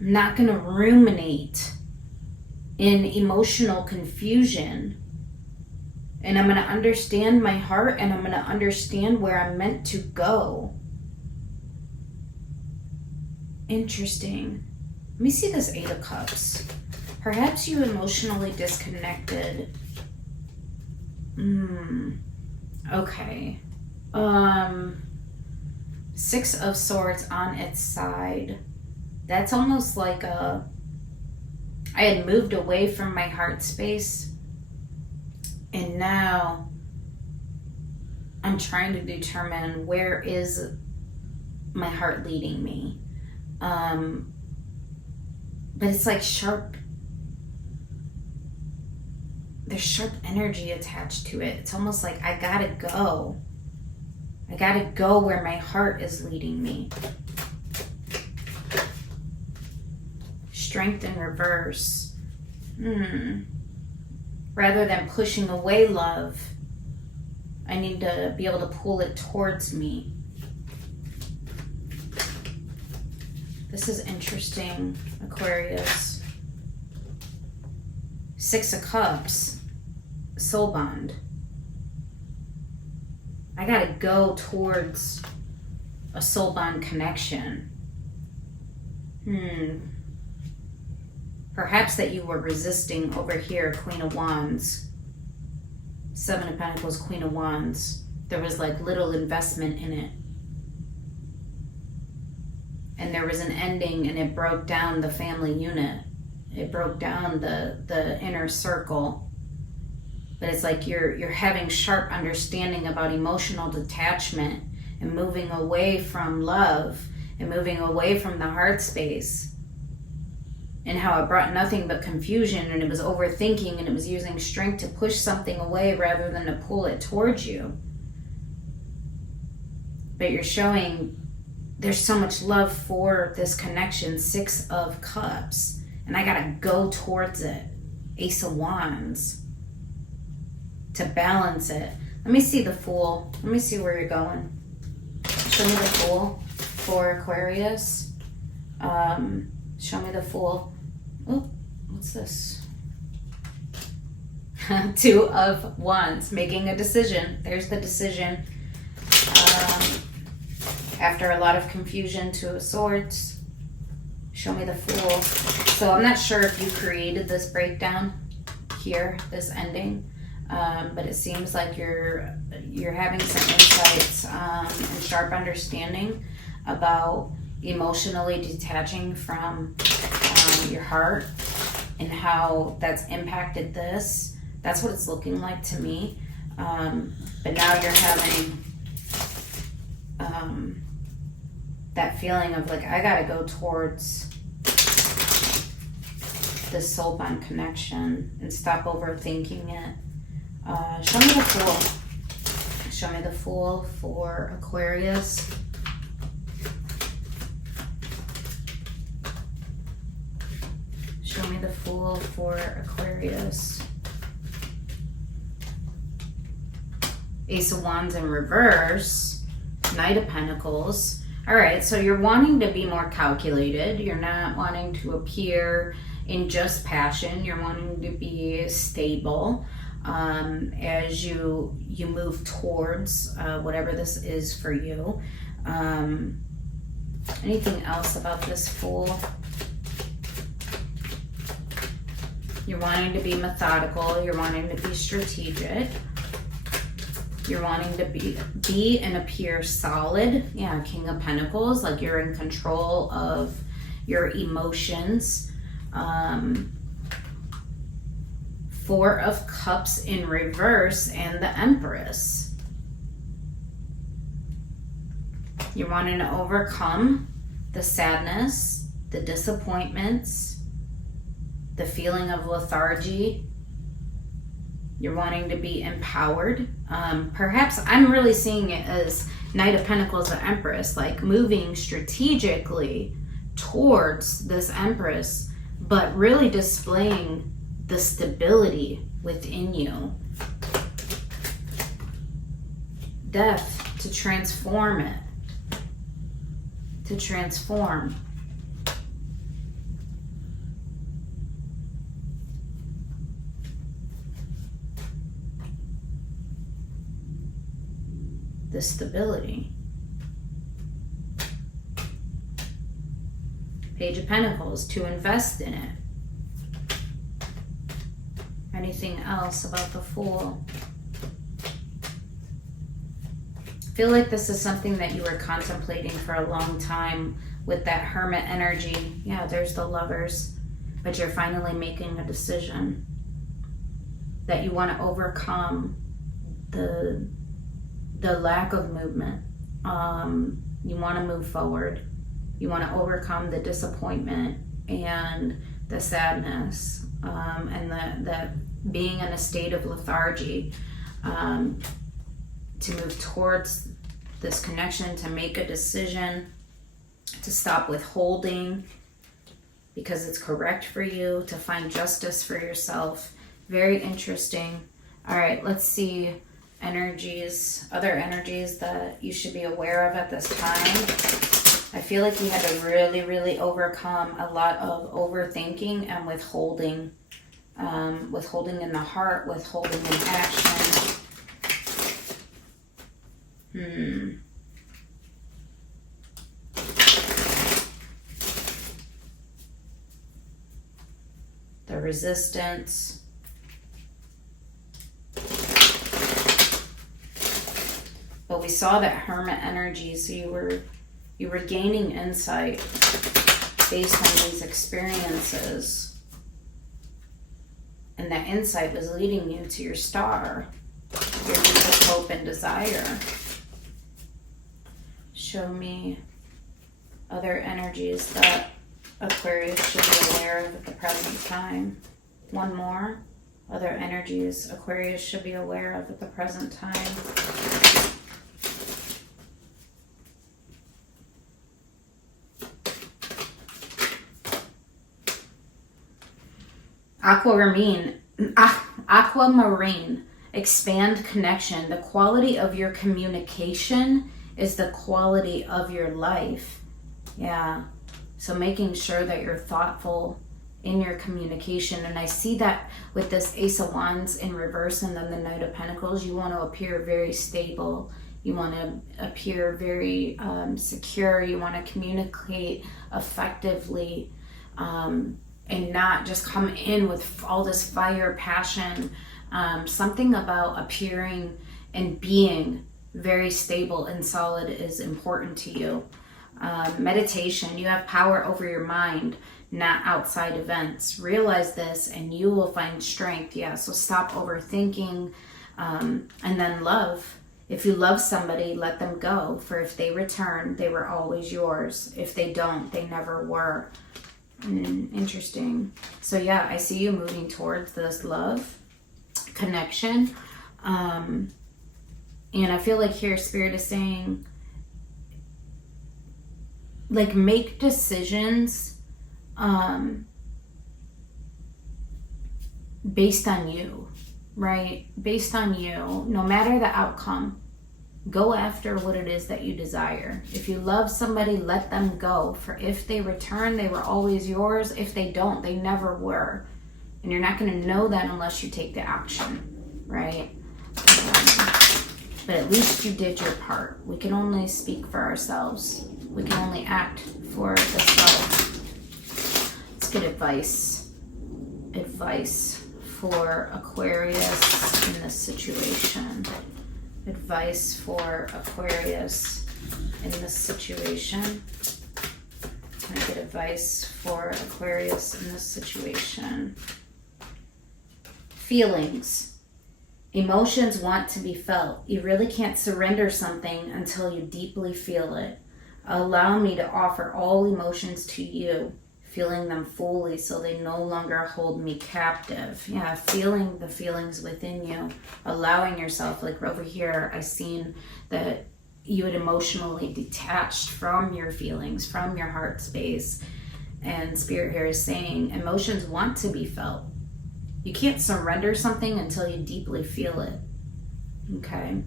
I'm not going to ruminate in emotional confusion. And I'm going to understand my heart, and I'm going to understand where I'm meant to go. Interesting. Let me see this 8 of Cups. Perhaps you emotionally disconnected. Okay. 6 of Swords on its side. That's almost like I had moved away from my heart space, and now I'm trying to determine where is my heart leading me. But it's like sharp. There's sharp energy attached to it. It's almost like I gotta go. I gotta go where my heart is leading me. Strength in reverse. Rather than pushing away love, I need to be able to pull it towards me. This is interesting, Aquarius. 6 of Cups, soul bond. I gotta go towards a soul bond connection. Perhaps that you were resisting over here, Queen of Wands. 7 of Pentacles, Queen of Wands. There was like little investment in it. And there was an ending, and it broke down the family unit. It broke down the inner circle. But it's like you're having sharp understanding about emotional detachment and moving away from love and moving away from the heart space. And how it brought nothing but confusion, and it was overthinking, and it was using strength to push something away rather than to pull it towards you. But you're showing there's so much love for this connection, 6 of Cups. And I gotta go towards it. Ace of Wands. To balance it. Let me see the Fool. Let me see where you're going. Show me the Fool for Aquarius. Show me the Fool. Oh, what's this? 2 of Wands. Making a decision. There's the decision. After a lot of confusion, 2 of Swords. Show me the Fool. So I'm not sure if you created this breakdown here, this ending, but it seems like you're having some insights and sharp understanding about emotionally detaching from your heart and how that's impacted this. That's what it's looking like to me. But now you're having that feeling of like, I gotta go towards this soul bond connection and stop overthinking it. Show me the Fool. Show me the Fool for Aquarius. Show me the Fool for Aquarius. Ace of Wands in reverse. Knight of Pentacles. All right, so you're wanting to be more calculated. You're not wanting to appear in just passion. You're wanting to be stable as you move towards whatever this is for you. Anything else about this Fool? You're wanting to be methodical. You're wanting to be strategic. You're wanting to be and appear solid. Yeah, King of Pentacles, like you're in control of your emotions. Four of Cups in reverse and the Empress. You're wanting to overcome the sadness, the disappointments, the feeling of lethargy. You're wanting to be empowered. Perhaps I'm really seeing it as Knight of Pentacles and Empress, like moving strategically towards this Empress, but really displaying the stability within you. Death, to transform it. To transform. The stability. Page of Pentacles, to invest in it. Anything else about the Fool? I feel like this is something that you were contemplating for a long time with that Hermit energy. Yeah, there's the Lovers, but you're finally making a decision that you want to overcome the lack of movement. You want to move forward. You want to overcome the disappointment and the sadness, and the being in a state of lethargy, to move towards this connection, to make a decision, to stop withholding because it's correct for you, to find justice for yourself. Very interesting. All right, let's see energies, other energies that you should be aware of at this time. I feel like you had to really, really overcome a lot of overthinking and withholding. Withholding in the heart, withholding in action. The Resistance. But we saw that Hermit energy, so you were gaining insight based on these experiences. And that insight was leading you to your star, your deepest hope and desire. Show me other energies that Aquarius should be aware of at the present time. One more. Other energies Aquarius should be aware of at the present time. Aquamarine, expand connection. The quality of your communication is the quality of your life. Yeah. So making sure that you're thoughtful in your communication. And I see that with this Ace of Wands in reverse and then the Knight of Pentacles. You want to appear very stable. You want to appear very secure. You want to communicate effectively. And not just come in with all this fire, passion. Something about appearing and being very stable and solid is important to you. Meditation, you have power over your mind. not outside events. Realize this and you will find strength. Yeah, so stop overthinking. And then love. If you love somebody, let them go. For if they return, they were always yours. If they don't, they never were. Interesting. So yeah, I see you moving towards this love connection. And I feel like here Spirit is saying, like, make decisions based on you, right? Based on you, no matter the outcome. Go after what it is that you desire. If you love somebody, let them go. For if they return, they were always yours. If they don't, they never were. And you're not going to know that unless you take the action, right? But at least you did your part. We can only speak for ourselves. We can only act for the self. Let's get advice. Advice for Aquarius in this situation. Advice for Aquarius in this situation. Can I get advice for Aquarius in this situation? Feelings. Emotions want to be felt. You really can't surrender something until you deeply feel it. Allow me to offer all emotions to you, feeling them fully so they no longer hold me captive. Yeah, feeling the feelings within you, allowing yourself, like over here, I seen that you had emotionally detached from your feelings, from your heart space. And Spirit here is saying emotions want to be felt. You can't surrender something until you deeply feel it. Okay.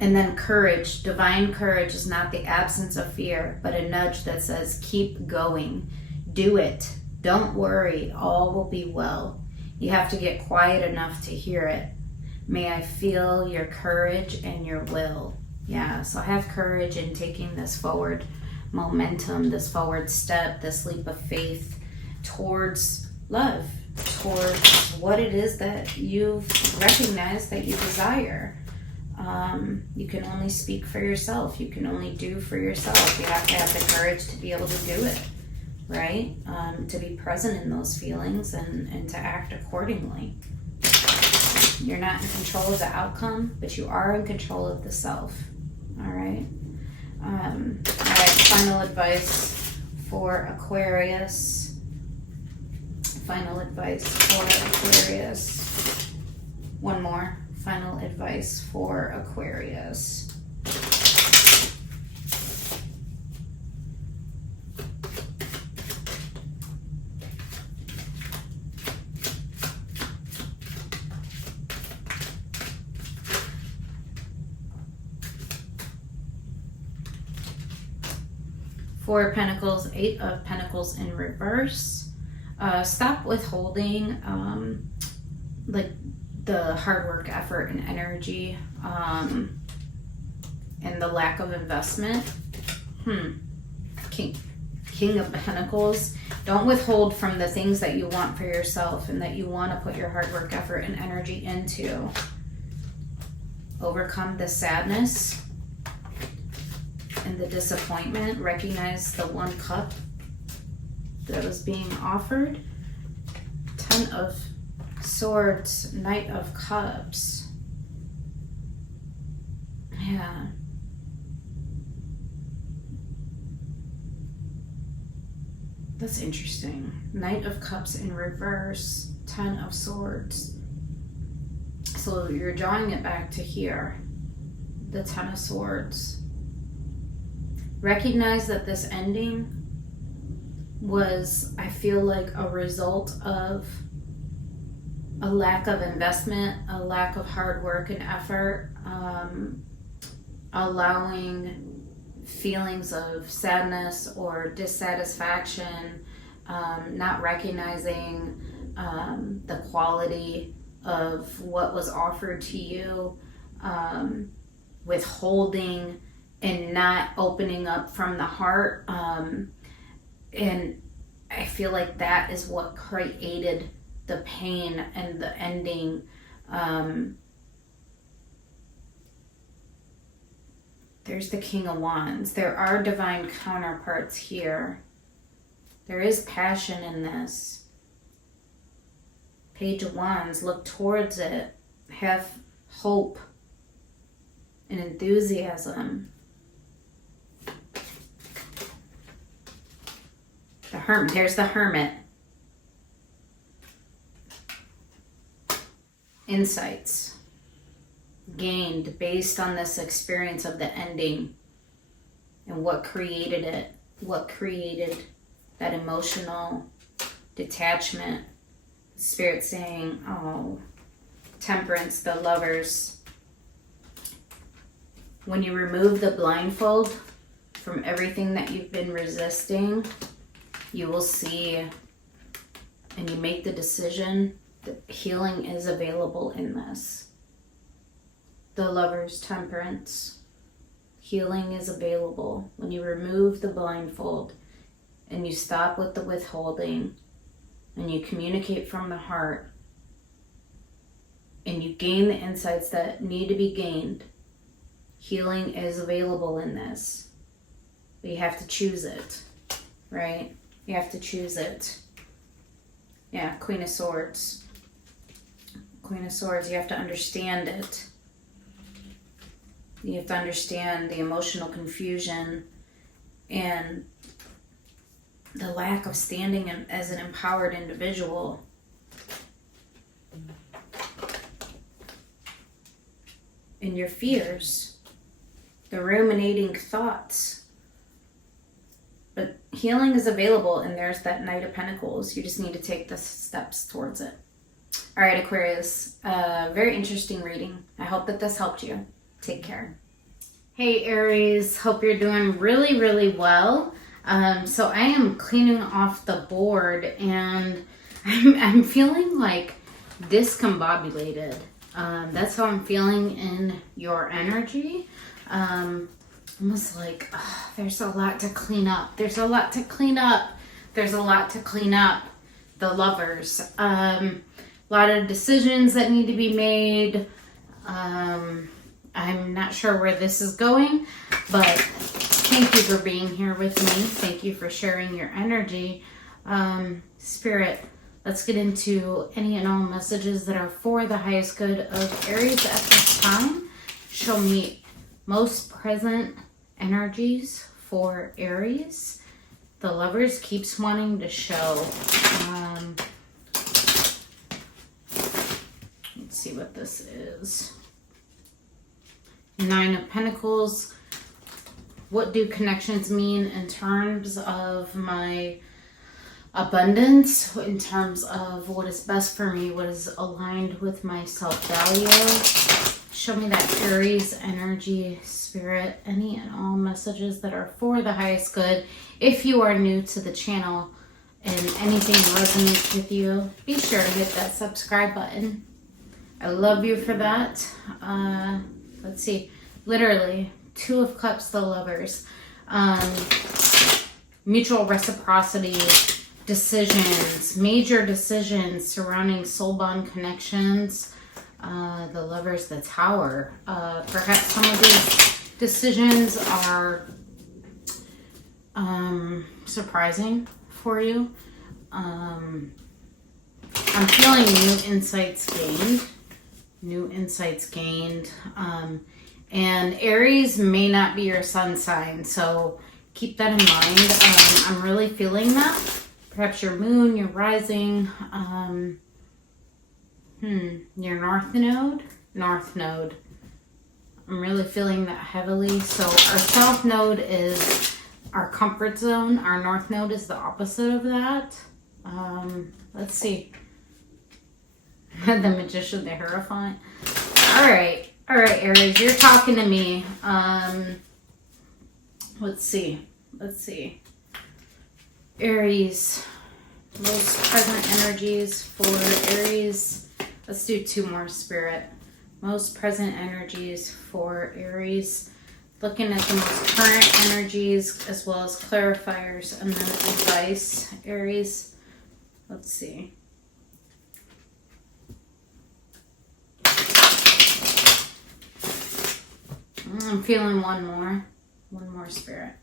And then courage. Divine courage is not the absence of fear, but a nudge that says, keep going. Do it. Don't worry. All will be well. You have to get quiet enough to hear it. May I feel your courage and your will. Yeah, so have courage in taking this forward momentum, this forward step, this leap of faith towards love, towards what it is that you've recognized that you desire. You can only speak for yourself. You can only do for yourself. You have to have the courage to be able to do it, right? To be present in those feelings and to act accordingly. You're not in control of the outcome, but you are in control of the self, all right? All right, final advice for Aquarius. Final advice for Aquarius. One more. Final advice for Aquarius. Four of Pentacles, Eight of Pentacles in reverse. Stop withholding like the hard work, effort, and energy, and the lack of investment. King of Pentacles. Don't withhold from the things that you want for yourself and that you want to put your hard work, effort, and energy into. Overcome the sadness and the disappointment. Recognize the one cup that was being offered. 10 of Swords, Knight of Cups. Yeah. That's interesting. Knight of Cups in reverse, 10 of Swords. So you're drawing it back to here. The 10 of Swords. Recognize that this ending was, I feel like, a result of a lack of investment, a lack of hard work and effort, allowing feelings of sadness or dissatisfaction, not recognizing the quality of what was offered to you, withholding and not opening up from the heart. And I feel like that is what created the pain and the ending. There's the King of Wands. There are divine counterparts here. There is passion in this. Page of Wands, look towards it. Have hope and enthusiasm. The Hermit, there's the Hermit. Insights gained based on this experience of the ending and what created it, what created that emotional detachment. Spirit saying, oh, Temperance, the Lovers. When you remove the blindfold from everything that you've been resisting, you will see and you make the decision that healing is available in this. The Lovers, Temperance. Healing is available when you remove the blindfold and you stop with the withholding and you communicate from the heart and you gain the insights that need to be gained. Healing is available in this. But you have to choose it, right? You have to choose it. Yeah, Queen of Swords. Queen of Swords, you have to understand it. You have to understand the emotional confusion and the lack of standing as an empowered individual. And your fears, the ruminating thoughts. But healing is available, and there's that Knight of Pentacles. You just need to take the steps towards it. All right, Aquarius, very interesting reading. I hope that this helped you. Take care. Hey, Aries, hope you're doing really, really well. So I am cleaning off the board, and I'm feeling like discombobulated. That's how I'm feeling in your energy. Almost like, oh, there's a lot to clean up. There's a lot to clean up. There's a lot to clean up. The Lovers. A lot of decisions that need to be made. I'm not sure where this is going, but thank you for being here with me. Thank you for sharing your energy. Spirit, let's get into any and all messages that are for the highest good of Aries at this time. Show me most present energies for Aries. The Lovers keeps wanting to show. Let's see what this is. Nine of Pentacles. What do connections mean in terms of my abundance, in terms of what is best for me, what is aligned with my self-value? Show me that Aries energy, Spirit, any and all messages that are for the highest good. If you are new to the channel and anything resonates with you, be sure to hit that subscribe button. I love you for that. Let's see. Literally, Two of Cups, the Lovers. Mutual reciprocity, decisions, major decisions surrounding soul bond connections. The Lovers, the Tower. Perhaps some of these decisions are surprising for you. I'm feeling new insights gained. New insights gained. And Aries may not be your sun sign, so keep that in mind. I'm really feeling that. Perhaps your moon, your rising, your north node. North node. I'm really feeling that heavily. So our south node is our comfort zone. Our north node is the opposite of that. Let's see. The Magician, the Hierophant. All right, Aries, you're talking to me. Let's see. Aries, most present energies for Aries. Let's do two more, Spirit. Most present energies for Aries. Looking at the most current energies as well as clarifiers and then advice, Aries. Let's see. I'm feeling one more, Spirit.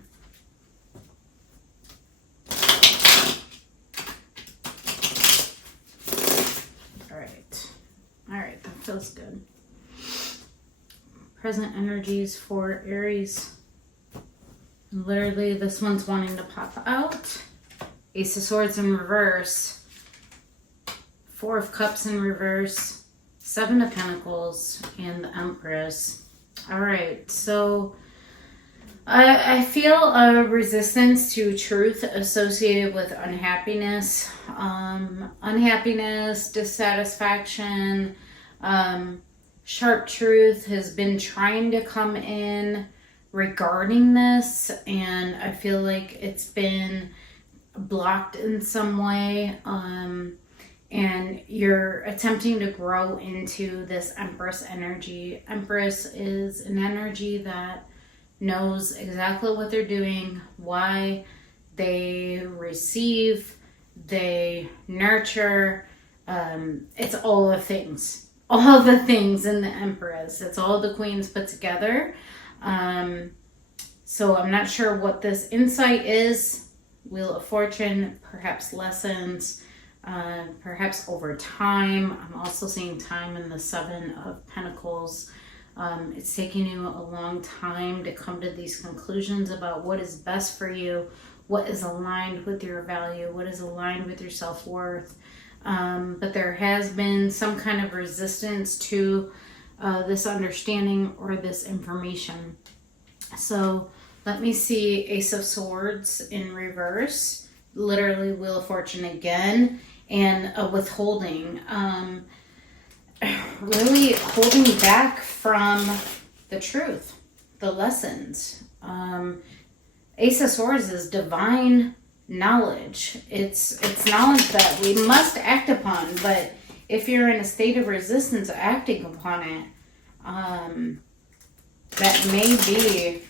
feels good. Present energies for Aries. Literally, this one's wanting to pop out. Ace of Swords in reverse. Four of Cups in reverse. Seven of Pentacles and the Empress. All right, so I feel a resistance to truth associated with unhappiness. Unhappiness, dissatisfaction, sharp truth has been trying to come in regarding this, and I feel like it's been blocked in some way. And you're attempting to grow into this Empress energy. Empress is an energy that knows exactly what they're doing, why. They receive, they nurture. It's all the things. All the things in the Empress. It's all the queens put together. So I'm not sure what this insight is. Wheel of Fortune, perhaps lessons. Perhaps over time. I'm also seeing time in the Seven of Pentacles. It's taking you a long time to come to these conclusions about what is best for you, what is aligned with your value, what is aligned with your self-worth. But there has been some kind of resistance to this understanding or this information. So let me see Ace of Swords in reverse. Literally Wheel of Fortune again. And a withholding, really holding back from the truth, the lessons. Ace of Swords is divine knowledge. It's knowledge that we must act upon, but if you're in a state of resistance acting upon it, that may be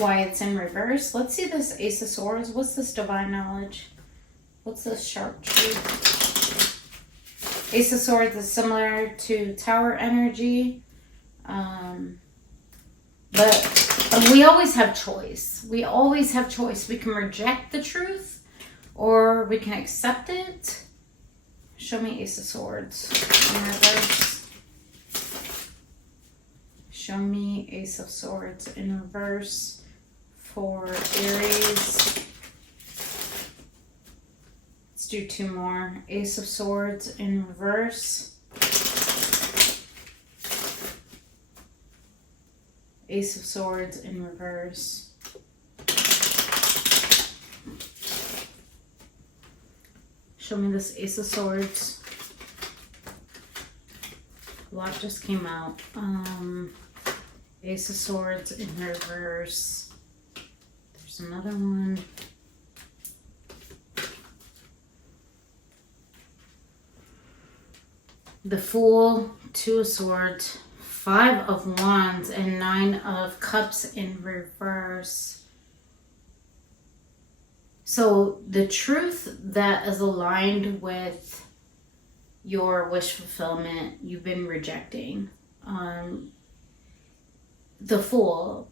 why it's in reverse. Let's see this Ace of Swords. What's this divine knowledge? What's this sharp truth? Ace of Swords is similar to Tower energy. But we always have choice. We always have choice. We can reject the truth or we can accept it. Show me Ace of Swords in reverse. Show me Ace of Swords in reverse for Aries. Do two more. Ace of Swords in reverse. Ace of Swords in reverse. Show me this Ace of Swords. A lot just came out. Ace of Swords in reverse. There's another one. The Fool, Two of Swords, Five of Wands, and Nine of Cups in reverse. So the truth that is aligned with your wish fulfillment, you've been rejecting. The Fool,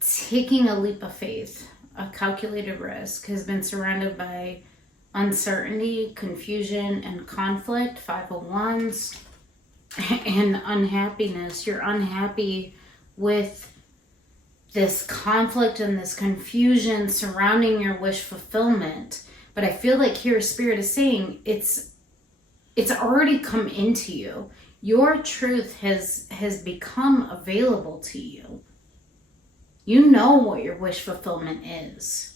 taking a leap of faith, a calculated risk, has been surrounded by uncertainty, confusion, and conflict. Five of Wands and unhappiness. You're unhappy with this conflict and this confusion surrounding your wish fulfillment. But I feel like here Spirit is saying it's already come into you. Your truth has become available to you. You know what your wish fulfillment is.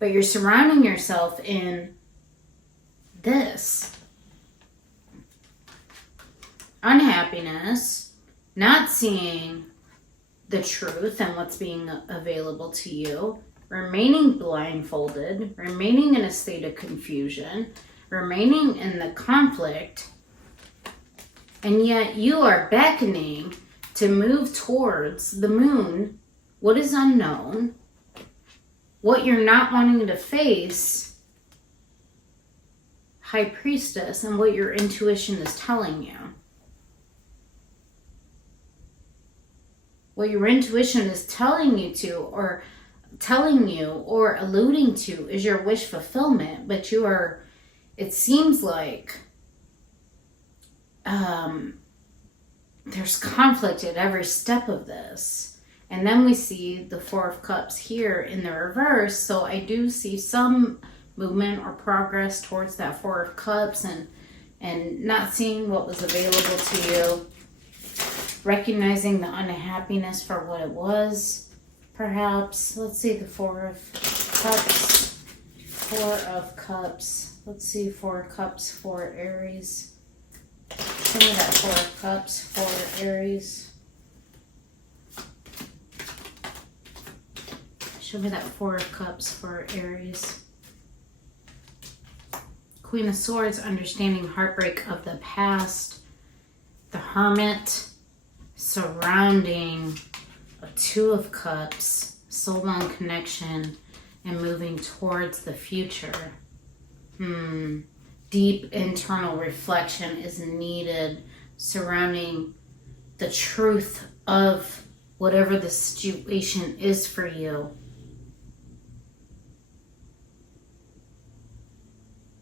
But you're surrounding yourself in this unhappiness, not seeing the truth and what's being available to you, remaining blindfolded, remaining in a state of confusion, remaining in the conflict, and yet you are beckoning to move towards the moon, what is unknown, what you're not wanting to face, High Priestess, and what your intuition is telling you. What your intuition is telling you or alluding to is your wish fulfillment, but you are, it seems like, there's conflict at every step of this. And then we see the Four of Cups here in the reverse. So I do see some movement or progress towards that Four of Cups, and not seeing what was available to you. Recognizing the unhappiness for what it was, perhaps. Let's see the Four of Cups. Four of Cups. Let's see Four of Cups for Aries. Show me that Four of Cups for Aries. Show me that Four of Cups for Aries. Queen of Swords, understanding heartbreak of the past. The Hermit, surrounding a Two of Cups, soul bond connection, and moving towards the future. Deep internal reflection is needed surrounding the truth of whatever the situation is for you.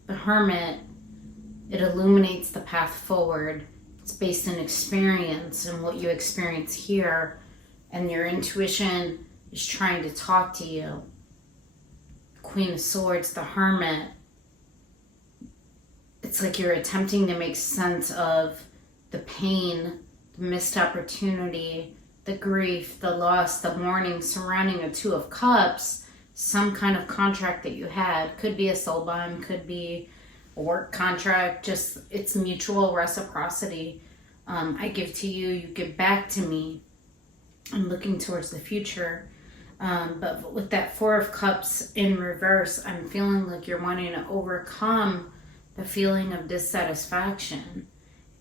The Hermit, it illuminates the path forward. It's based in experience and what you experience here, and your intuition is trying to talk to you. Queen of Swords, the Hermit, it's like you're attempting to make sense of the pain, the missed opportunity, the grief, the loss, the mourning surrounding a Two of Cups. Some kind of contract that you had. Could be a soul bond, could be a work contract, just it's mutual reciprocity. I give to you, you give back to me. I'm looking towards the future. But with that Four of Cups in reverse, I'm feeling like you're wanting to overcome the feeling of dissatisfaction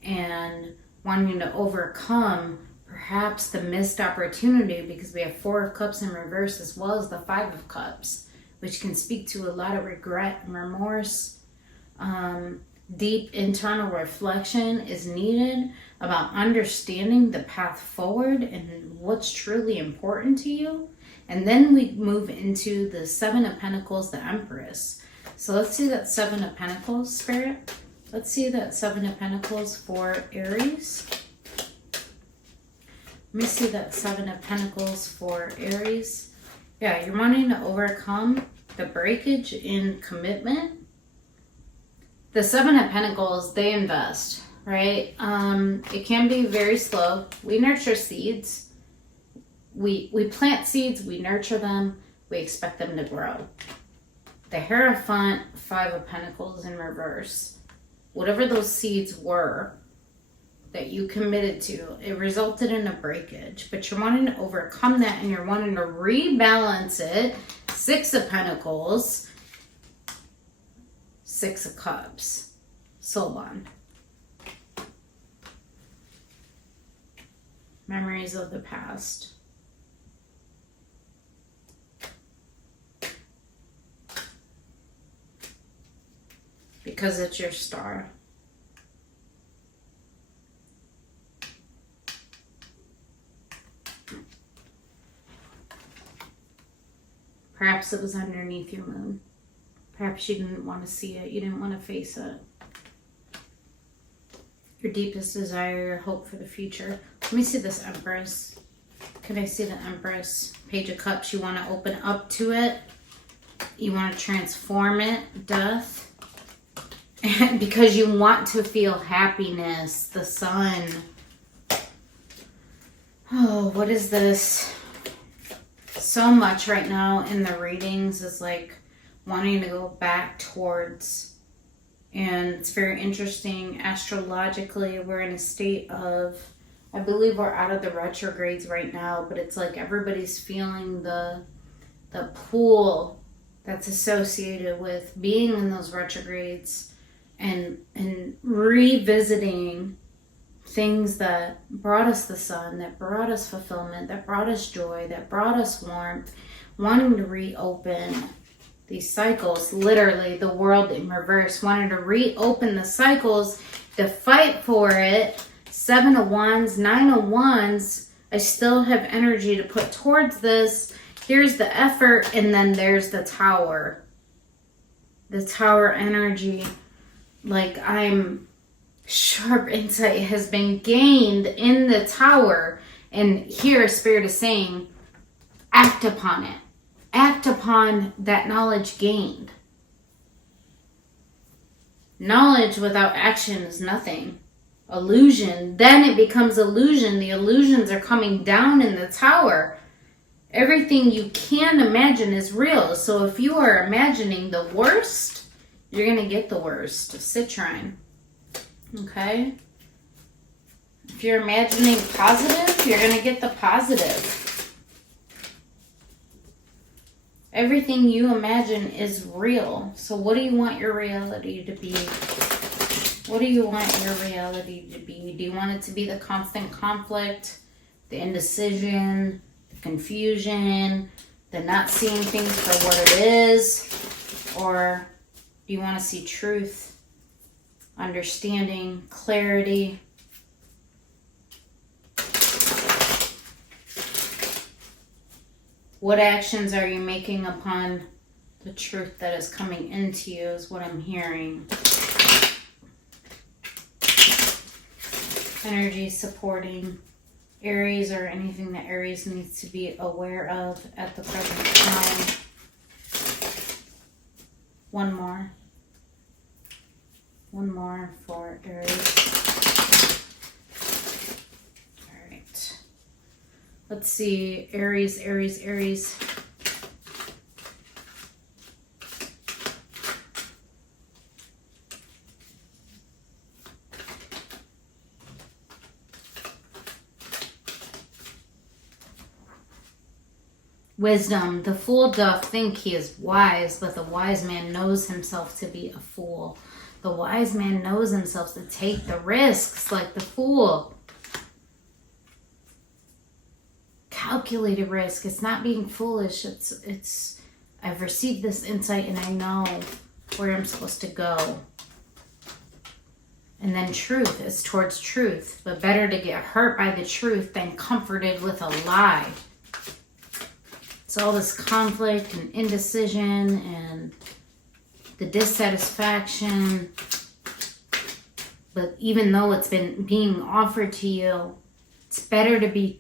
and wanting to overcome perhaps the missed opportunity, because we have Four of Cups in reverse as well as the Five of Cups, which can speak to a lot of regret and remorse. Deep internal reflection is needed about understanding the path forward and what's truly important to you. And then we move into the Seven of Pentacles, the Empress. So let's see that Seven of Pentacles, Spirit. Let's see that Seven of Pentacles for Aries. Let me see that Seven of Pentacles for Aries. Yeah, you're wanting to overcome the breakage in commitment. The Seven of Pentacles, they invest, right? It can be very slow. We nurture seeds. We plant seeds, we nurture them, we expect them to grow. The Hierophant, Five of Pentacles in reverse. Whatever those seeds were that you committed to, it resulted in a breakage. But you're wanting to overcome that, and you're wanting to rebalance it. Six of Pentacles, Six of Cups, soul bond. Memories of the past. Because it's your star. Perhaps it was underneath your moon. Perhaps you didn't want to see it. You didn't want to face it. Your deepest desire, your hope for the future. Let me see this Empress. Can I see the Empress? Page of Cups. You want to open up to it. You want to transform it. Death. And because you want to feel happiness. The Sun. Oh, what is this? So much right now in the readings is like wanting to go back towards, and it's very interesting. Astrologically, we're in a state of, I believe we're out of the retrogrades right now, but it's like everybody's feeling the pull that's associated with being in those retrogrades and revisiting things that brought us the sun, that brought us fulfillment, that brought us joy, that brought us warmth, wanting to reopen these cycles. Literally, the world in reverse, wanting to reopen the cycles, to fight for it. Seven of Wands, Nine of Wands. I still have energy to put towards this. Here's the effort, and then there's the Tower. The Tower energy. Like, I'm Sharp insight has been gained in the Tower. And here Spirit is saying, act upon it. Act upon that knowledge gained. Knowledge without action is nothing. Illusion, then it becomes illusion. The illusions are coming down in the Tower. Everything you can imagine is real. So if you are imagining the worst, you're going to get the worst. Citrine. Okay? If you're imagining positive, you're going to get the positive. Everything you imagine is real. So what do you want your reality to be? What do you want your reality to be? Do you want it to be the constant conflict, the indecision, the confusion, the not seeing things for what it is? Or do you want to see truth, understanding, clarity? What actions are you making upon the truth that is coming into you is what I'm hearing. Energy supporting Aries, or anything that Aries needs to be aware of at the present time. One more for Aries. All right. Let's see, Aries. Wisdom. The fool doth think he is wise, but the wise man knows himself to be a fool. The wise man knows himself to take the risks like the fool. Calculated risk. It's not being foolish. It's I've received this insight and I know where I'm supposed to go. And then truth is towards truth. But better to get hurt by the truth than comforted with a lie. It's all this conflict and indecision and the dissatisfaction. But even though it's been being offered to you, it's better to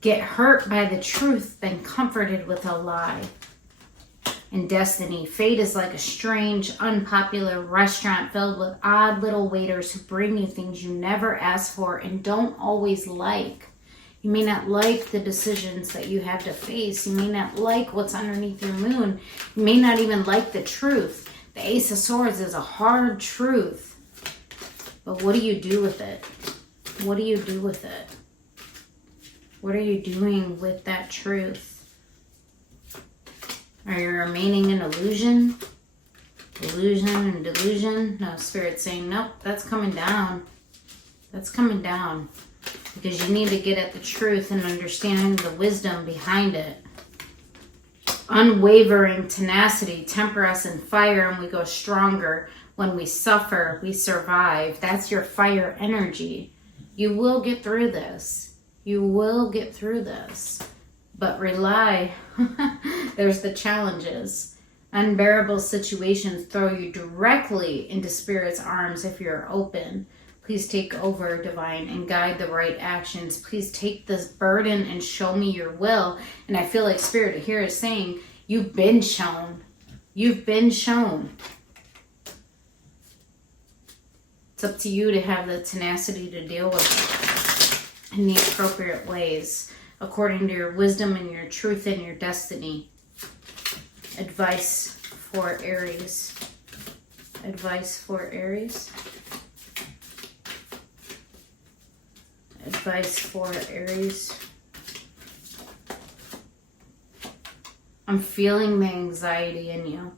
get hurt by the truth than comforted with a lie. And destiny. Fate is like a strange, unpopular restaurant filled with odd little waiters who bring you things you never asked for and don't always like. You may not like the decisions that you have to face. You may not like what's underneath your moon. You may not even like the truth. The Ace of Swords is a hard truth. But what do you do with it? What do you do with it? What are you doing with that truth? Are you remaining in illusion? Illusion and delusion? No, Spirit's saying, nope, that's coming down. That's coming down. Because you need to get at the truth and understanding the wisdom behind it. Unwavering tenacity, temper us in fire and we go stronger. When we suffer, we survive. That's your fire energy. You will get through this. You will get through this. But rely. There's the challenges. Unbearable situations throw you directly into Spirit's arms if you're open. Please take over, Divine, and guide the right actions. Please take this burden and show me your will. And I feel like Spirit here is saying, you've been shown. You've been shown. It's up to you to have the tenacity to deal with it in the appropriate ways, according to your wisdom and your truth and your destiny. Advice for Aries. Advice for Aries. Advice for Aries. I'm feeling the anxiety in you.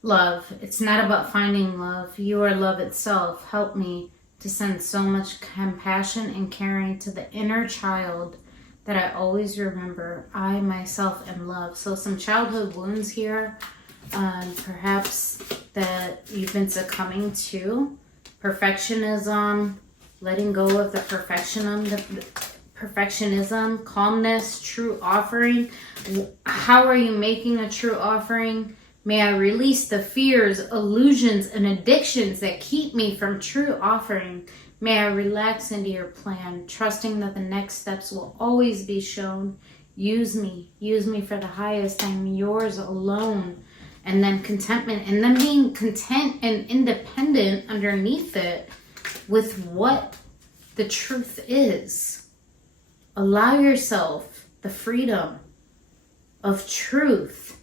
Love. It's not about finding love. You are love itself. Help me to send so much compassion and caring to the inner child that I always remember I myself am love. So some childhood wounds here. Perhaps that you've been succumbing to. Perfectionism. Letting go of the perfectionism, calmness, true offering. How are you making a true offering? May I release the fears, illusions, and addictions that keep me from true offering. May I relax into your plan, trusting that the next steps will always be shown. Use me for the highest. I'm yours alone. And then contentment, and then being content and independent underneath it with what the truth is. Allow yourself the freedom of truth.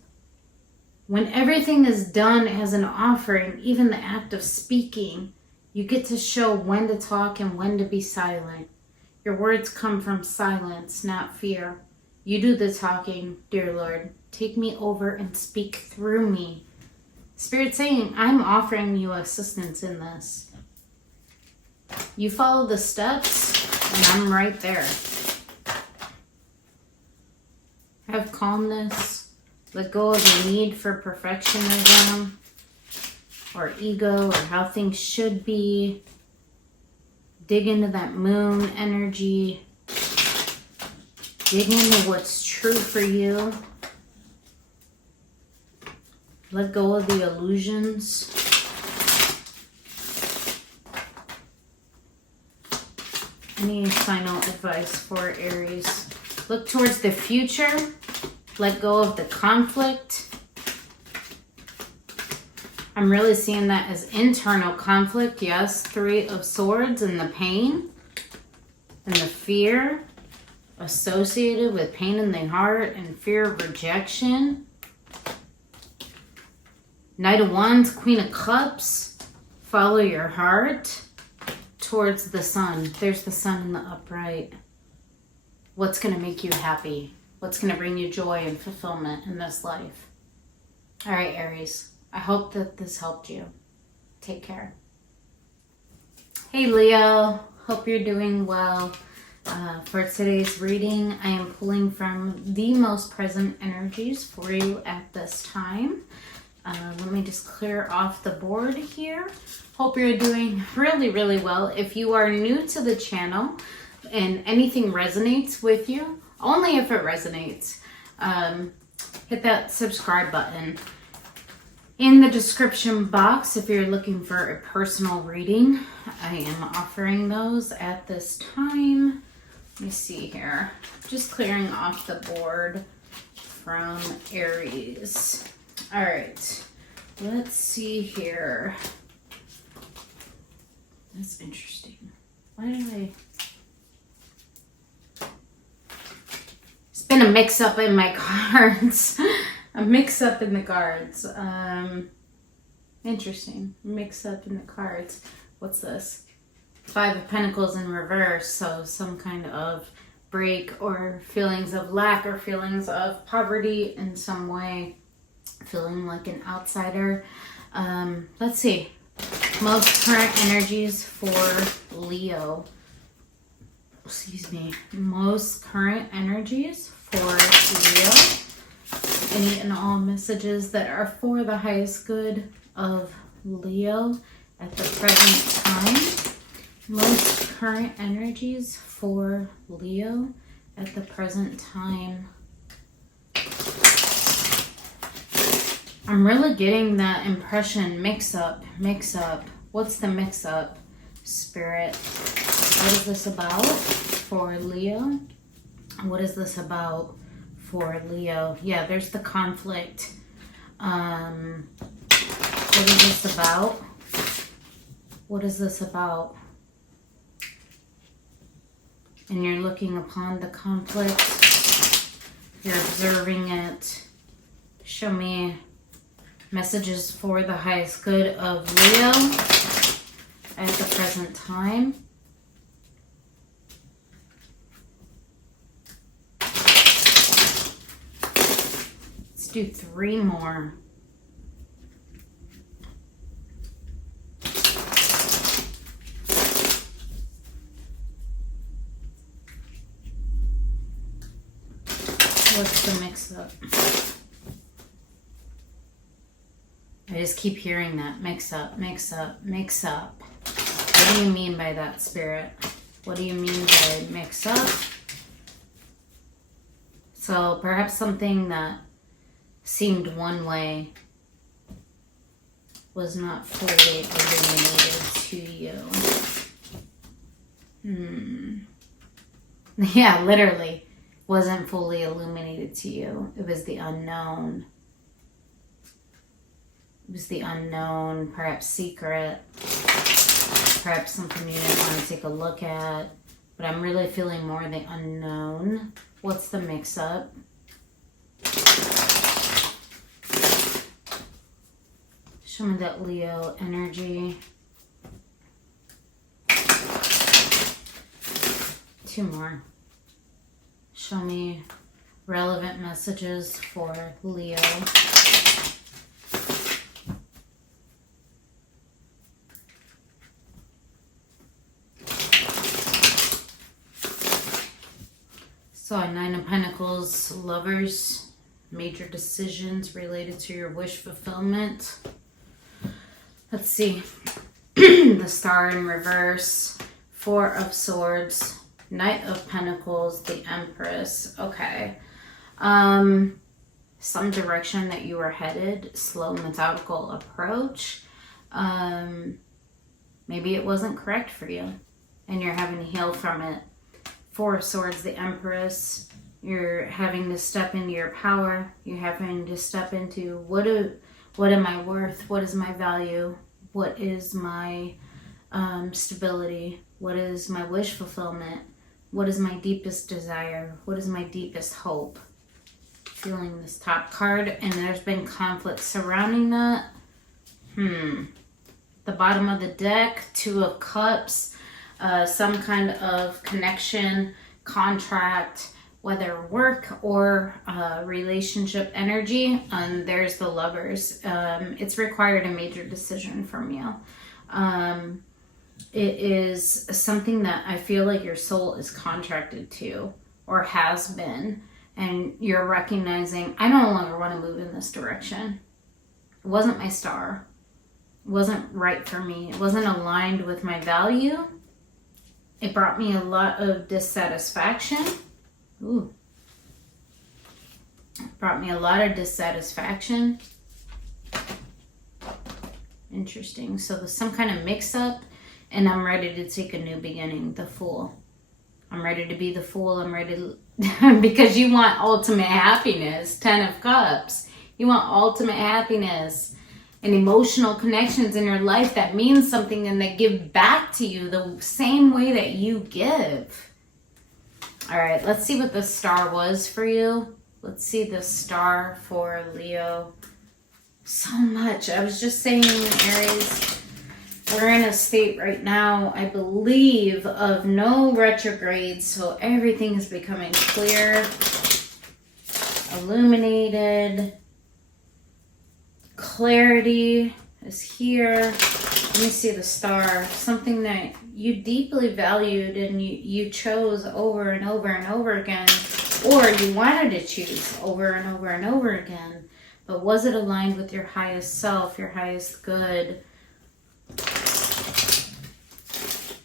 When everything is done as an offering, even the act of speaking, you get to show when to talk and when to be silent. Your words come from silence, not fear. You do the talking, dear Lord. Take me over and speak through me. Spirit saying, I'm offering you assistance in this. You follow the steps, and I'm right there. Have calmness. Let go of the need for perfectionism or ego or how things should be. Dig into that moon energy. Dig into what's true for you. Let go of the illusions. Any final advice for Aries? Look towards the future. Let go of the conflict. I'm really seeing that as internal conflict. Yes, 3 of Swords and the pain and the fear associated with pain in the heart and fear of rejection. Knight of Wands, Queen of Cups. Follow your heart towards the sun. There's the sun in the upright. What's going to make you happy? What's going to bring you joy and fulfillment in this life? All right, Aries. I hope that this helped you. Take care. Hey, Leo. Hope you're doing well. For today's reading, I am pulling from the most present energies for you at this time. Let me just clear off the board here. Hope you're doing really, really well. If you are new to the channel and anything resonates with you, only if it resonates, hit that subscribe button. In the description box, if you're looking for a personal reading, I am offering those at this time. Let me see here. Just clearing off the board from Aries. All right, let's see here. That's interesting. Why did It's been a mix-up in my cards. A mix-up in the cards. Interesting. Mix-up in the cards. What's this? 5 of Pentacles in reverse. So some kind of break or feelings of lack or feelings of poverty in some way. Feeling like an outsider. Let's see. Most current energies for Leo. Excuse me. Most current energies for Leo. Any and all messages that are for the highest good of Leo at the present time. Most current energies for Leo at the present time. I'm really getting that impression, mix up. What's the mix up, Spirit? What is this about for Leo? What is this about for Leo? Yeah, there's the conflict. What is this about? What is this about? And you're looking upon the conflict. You're observing it. Show me messages for the highest good of Leo at the present time. Let's do 3 more. What's the mix-up? I just keep hearing that. Mix up. What do you mean by that, Spirit? What do you mean by mix up? So perhaps something that seemed one way was not fully illuminated to you. Yeah, literally wasn't fully illuminated to you. It was the unknown. It was the unknown, perhaps secret, perhaps something you didn't want to take a look at. But I'm really feeling more the unknown. What's the mix-up? Show me that Leo energy. 2 more. Show me relevant messages for Leo. So 9 of Pentacles, Lovers, major decisions related to your wish fulfillment. Let's see. The Star in reverse, 4 of Swords, Knight of Pentacles, the Empress. Okay. Some direction that you were headed, slow, methodical approach. Maybe it wasn't correct for you and you're having to heal from it. 4 of Swords, the Empress. You're having to step into your power. You're having to step into what am I worth? What is my value? What is my stability? What is my wish fulfillment? What is my deepest desire? What is my deepest hope? Feeling this top card, and there's been conflict surrounding that. The bottom of the deck, 2 of Cups, some kind of connection, contract, whether work or relationship energy. There's the Lovers. It's required a major decision from you. It is something that I feel like your soul is contracted to or has been. And you're recognizing, I no longer want to move in this direction. It wasn't my star. It wasn't right for me. It wasn't aligned with my value. It brought me a lot of dissatisfaction. Ooh. It brought me a lot of dissatisfaction. Interesting. So there's some kind of mix-up, and I'm ready to take a new beginning. The Fool. I'm ready to be the Fool. I'm ready to... because you want ultimate happiness. 10 of Cups. You want ultimate happiness and emotional connections in your life that mean something and that give back to you the same way that you give. All right, let's see what the star was for you. Let's see the star for Leo. So much. I was just saying, Aries, we're in a state right now, I believe, of no retrogrades. So everything is becoming clear, illuminated. Clarity is here. Let me see the star. Something that you deeply valued and you chose over and over and over again, or you wanted to choose over and over and over again. But was it aligned with your highest self, your highest good?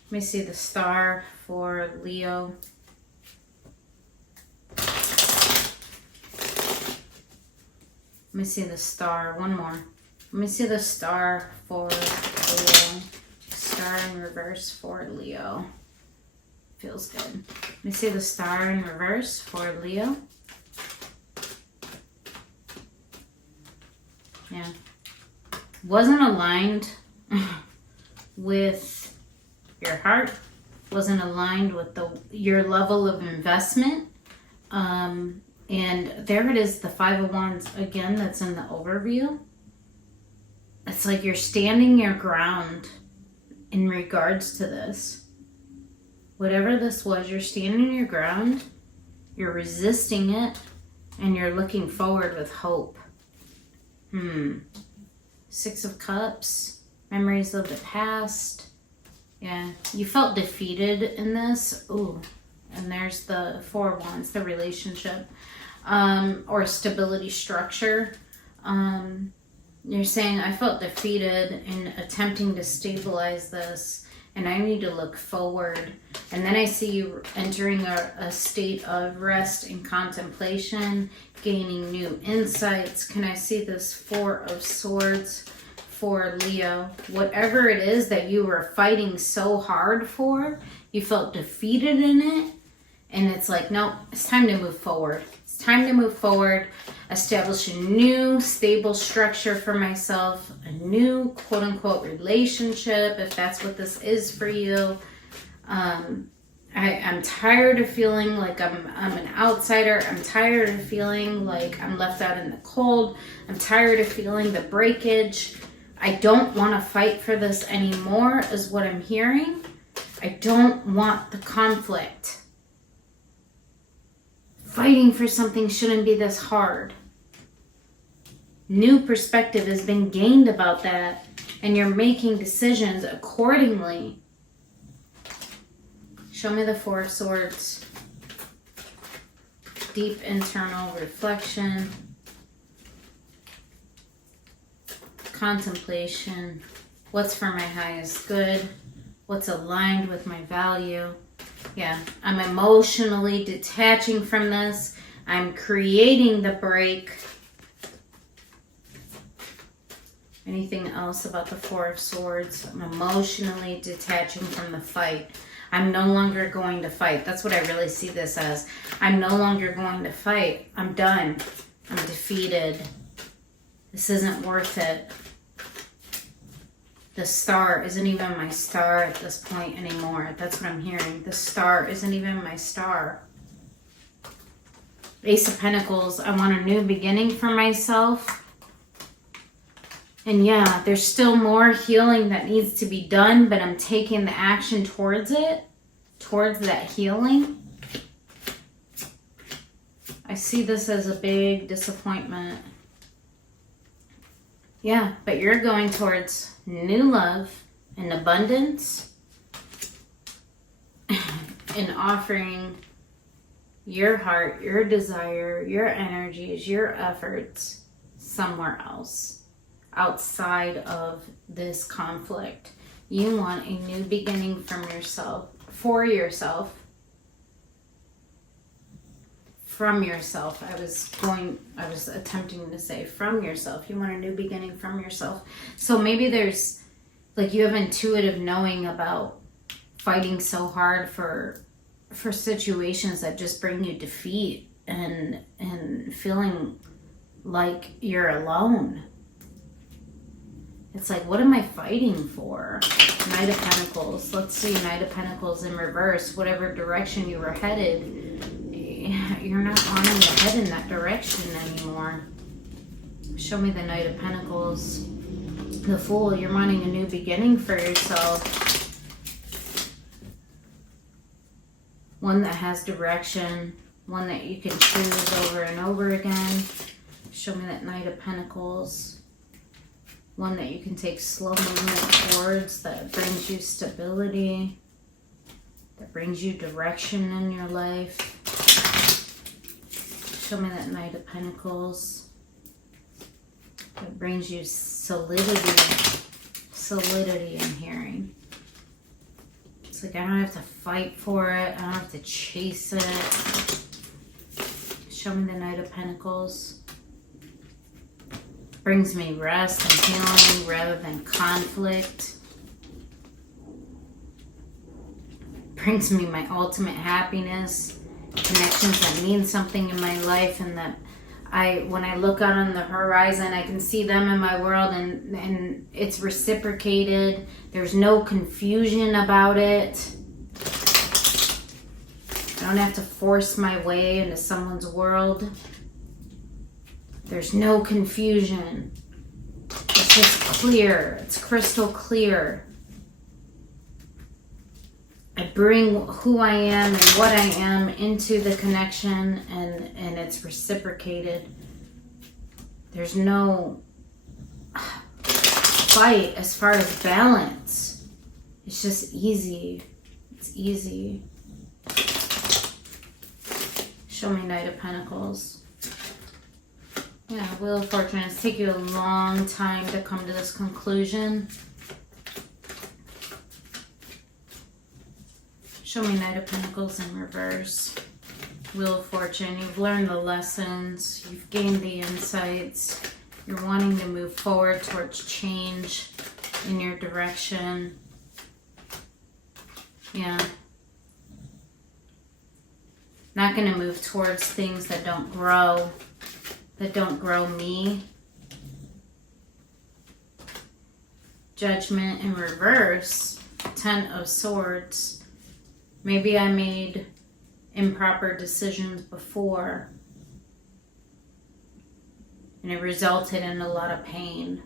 Let me see the star for Leo. Let me see the star. One more. Let me see the star for Leo. Star in reverse for Leo. Feels good. Let me see the star in reverse for Leo. Yeah. Wasn't aligned with your heart. Wasn't aligned with your level of investment. And there it is, the 5 of Wands again, that's in the overview. It's like you're standing your ground in regards to this. Whatever this was, you're standing your ground, you're resisting it, and you're looking forward with hope. 6 of Cups, memories of the past. Yeah, you felt defeated in this. Ooh, and there's the 4 of Wands, the relationship. Or stability structure. You're saying, I felt defeated in attempting to stabilize this, and I need to look forward. And then I see you entering a state of rest and contemplation, gaining new insights. Can I see this 4 of Swords for Leo, whatever it is that you were fighting so hard for, you felt defeated in it. And it's like, nope, it's time to move forward. It's time to move forward, establish a new stable structure for myself, a new quote unquote relationship, if that's what this is for you. I'm tired of feeling like I'm an outsider. I'm tired of feeling like I'm left out in the cold. I'm tired of feeling the breakage. I don't want to fight for this anymore, is what I'm hearing. I don't want the conflict. Fighting for something shouldn't be this hard. New perspective has been gained about that, and you're making decisions accordingly. Show me the Four of Swords. Deep internal reflection. Contemplation. What's for my highest good? What's aligned with my value? Yeah, I'm emotionally detaching from this. I'm creating the break. Anything else about the Four of Swords? I'm emotionally detaching from the fight. I'm no longer going to fight. That's what I really see this as. I'm no longer going to fight. I'm done. I'm defeated. This isn't worth it. The star isn't even my star at this point anymore. That's what I'm hearing. The star isn't even my star. Ace of Pentacles. I want a new beginning for myself. And yeah, there's still more healing that needs to be done, but I'm taking the action towards it, towards that healing. I see this as a big disappointment. Yeah, but you're going towards new love and abundance and offering your heart, your desire, your energies, your efforts somewhere else. Outside of this conflict. You want a new beginning from yourself, for yourself, from yourself. I was attempting to say from yourself. You want a new beginning from yourself. So maybe there's, like, you have intuitive knowing about fighting so hard for situations that just bring you defeat and feeling like you're alone. It's like, what am I fighting for? Knight of Pentacles. Let's see, Knight of Pentacles in reverse. Whatever direction you were headed, you're not wanting to head in that direction anymore. Show me the Knight of Pentacles. The Fool. You're wanting a new beginning for yourself. One that has direction. One that you can choose over and over again. Show me that Knight of Pentacles. One that you can take slow movement towards, that brings you stability, that brings you direction in your life. Show me that Knight of Pentacles. That brings you solidity. Solidity I'm hearing. It's like, I don't have to fight for it. I don't have to chase it. Show me the Knight of Pentacles. Brings me rest and healing rather than conflict. Brings me my ultimate happiness. Connections that mean something in my life, and that when I look out on the horizon, I can see them in my world, and it's reciprocated. There's no confusion about it. I don't have to force my way into someone's world. There's no confusion. It's just clear. It's crystal clear. I bring who I am and what I am into the connection, and it's reciprocated. There's no fight as far as balance. It's just easy. It's easy. Show me Knight of Pentacles. Yeah, Wheel of Fortune. It's taken you a long time to come to this conclusion. Show me Knight of Pentacles in reverse. Wheel of Fortune. You've learned the lessons. You've gained the insights. You're wanting to move forward towards change in your direction. Yeah. Not going to move towards things that don't grow me. Judgment in reverse. 10 of Swords. Maybe I made improper decisions before, and it resulted in a lot of pain.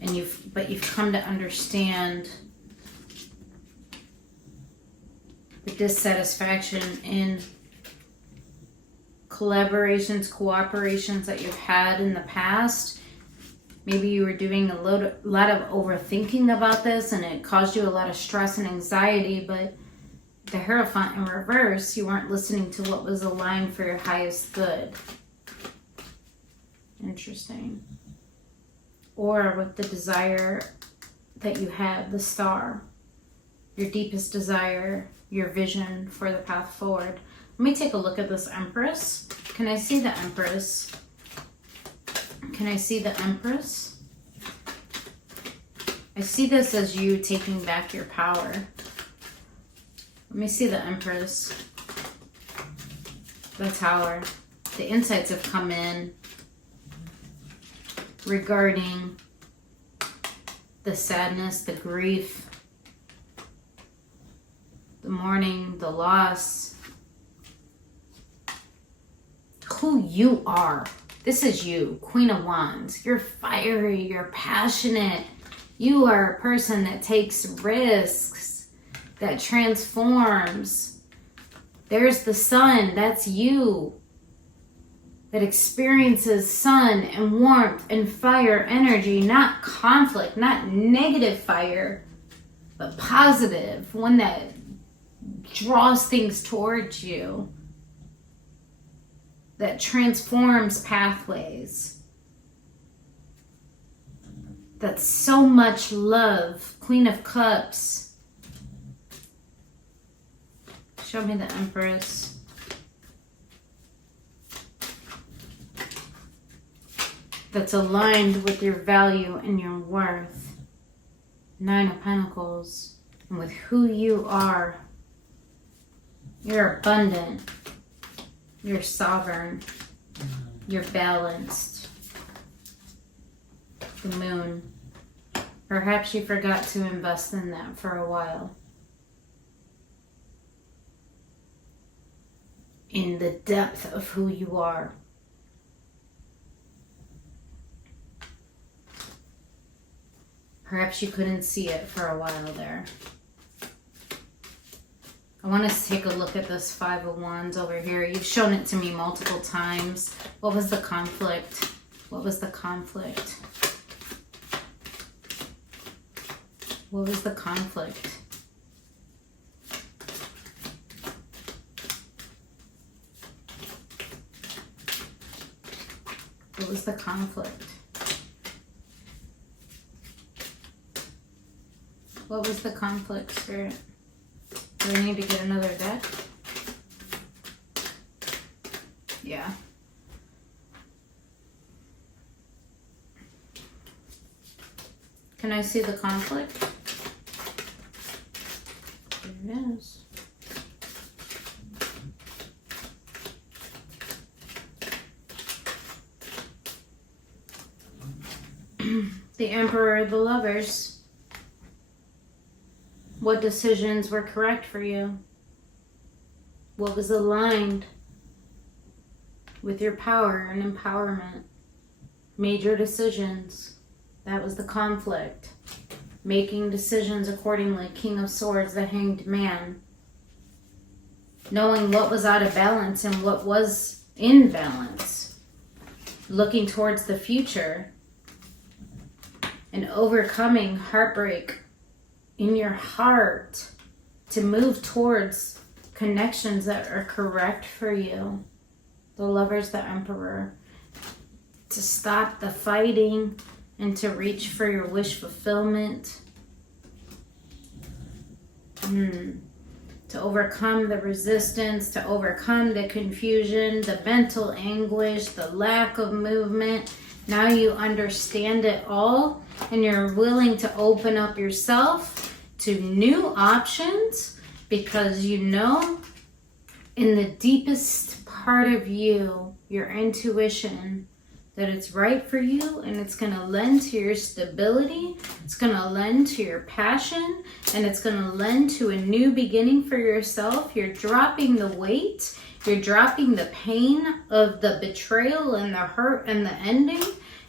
And you've come to understand the dissatisfaction in collaborations, cooperations that you've had in the past. Maybe you were doing a lot of overthinking about this and it caused you a lot of stress and anxiety, but the Hierophant in reverse, you weren't listening to what was aligned for your highest good. Interesting. Or with the desire that you had, the Star, your deepest desire, your vision for the path forward. Let me take a look at this Empress. Can I see the Empress? Can I see the Empress? I see this as you taking back your power. Let me see the Empress. The Tower. The insights have come in regarding the sadness, the grief, the mourning, the loss. Who you are. This is you, Queen of Wands. You're fiery, you're passionate. You are a person that takes risks, that transforms. There's the Sun, that's you. That experiences sun and warmth and fire energy, not conflict, not negative fire, but positive, one that draws things towards you, that transforms pathways. That's so much love. Queen of Cups. Show me the Empress. That's aligned with your value and your worth. 9 of Pentacles. And with who you are. You're abundant. You're sovereign. You're balanced. The Moon. Perhaps you forgot to invest in that for a while. In the depth of who you are. Perhaps you couldn't see it for a while there. I want us to take a look at this 5 of Wands over here. You've shown it to me multiple times. What was the conflict? What was the conflict? What was the conflict? What was the conflict? What was the conflict, Spirit? Do we need to get another deck? Yeah. Can I see the conflict? There it is. The Emperor, the Lovers. What decisions were correct for you? What was aligned with your power and empowerment? Major decisions. That was the conflict. Making decisions accordingly. King of Swords, the Hanged Man. Knowing what was out of balance and what was in balance. Looking towards the future. And overcoming heartbreak in your heart to move towards connections that are correct for you. The Lovers, the Emperor. To stop the fighting and to reach for your wish fulfillment. To to overcome the resistance, to overcome the confusion, the mental anguish, the lack of movement. Now you understand it all, and you're willing to open up yourself to new options, because you know in the deepest part of you, your intuition, that it's right for you, and it's going to lend to your stability, it's going to lend to your passion, and it's going to lend to a new beginning for yourself. You're dropping the weight, you're dropping the pain of the betrayal and the hurt and the ending.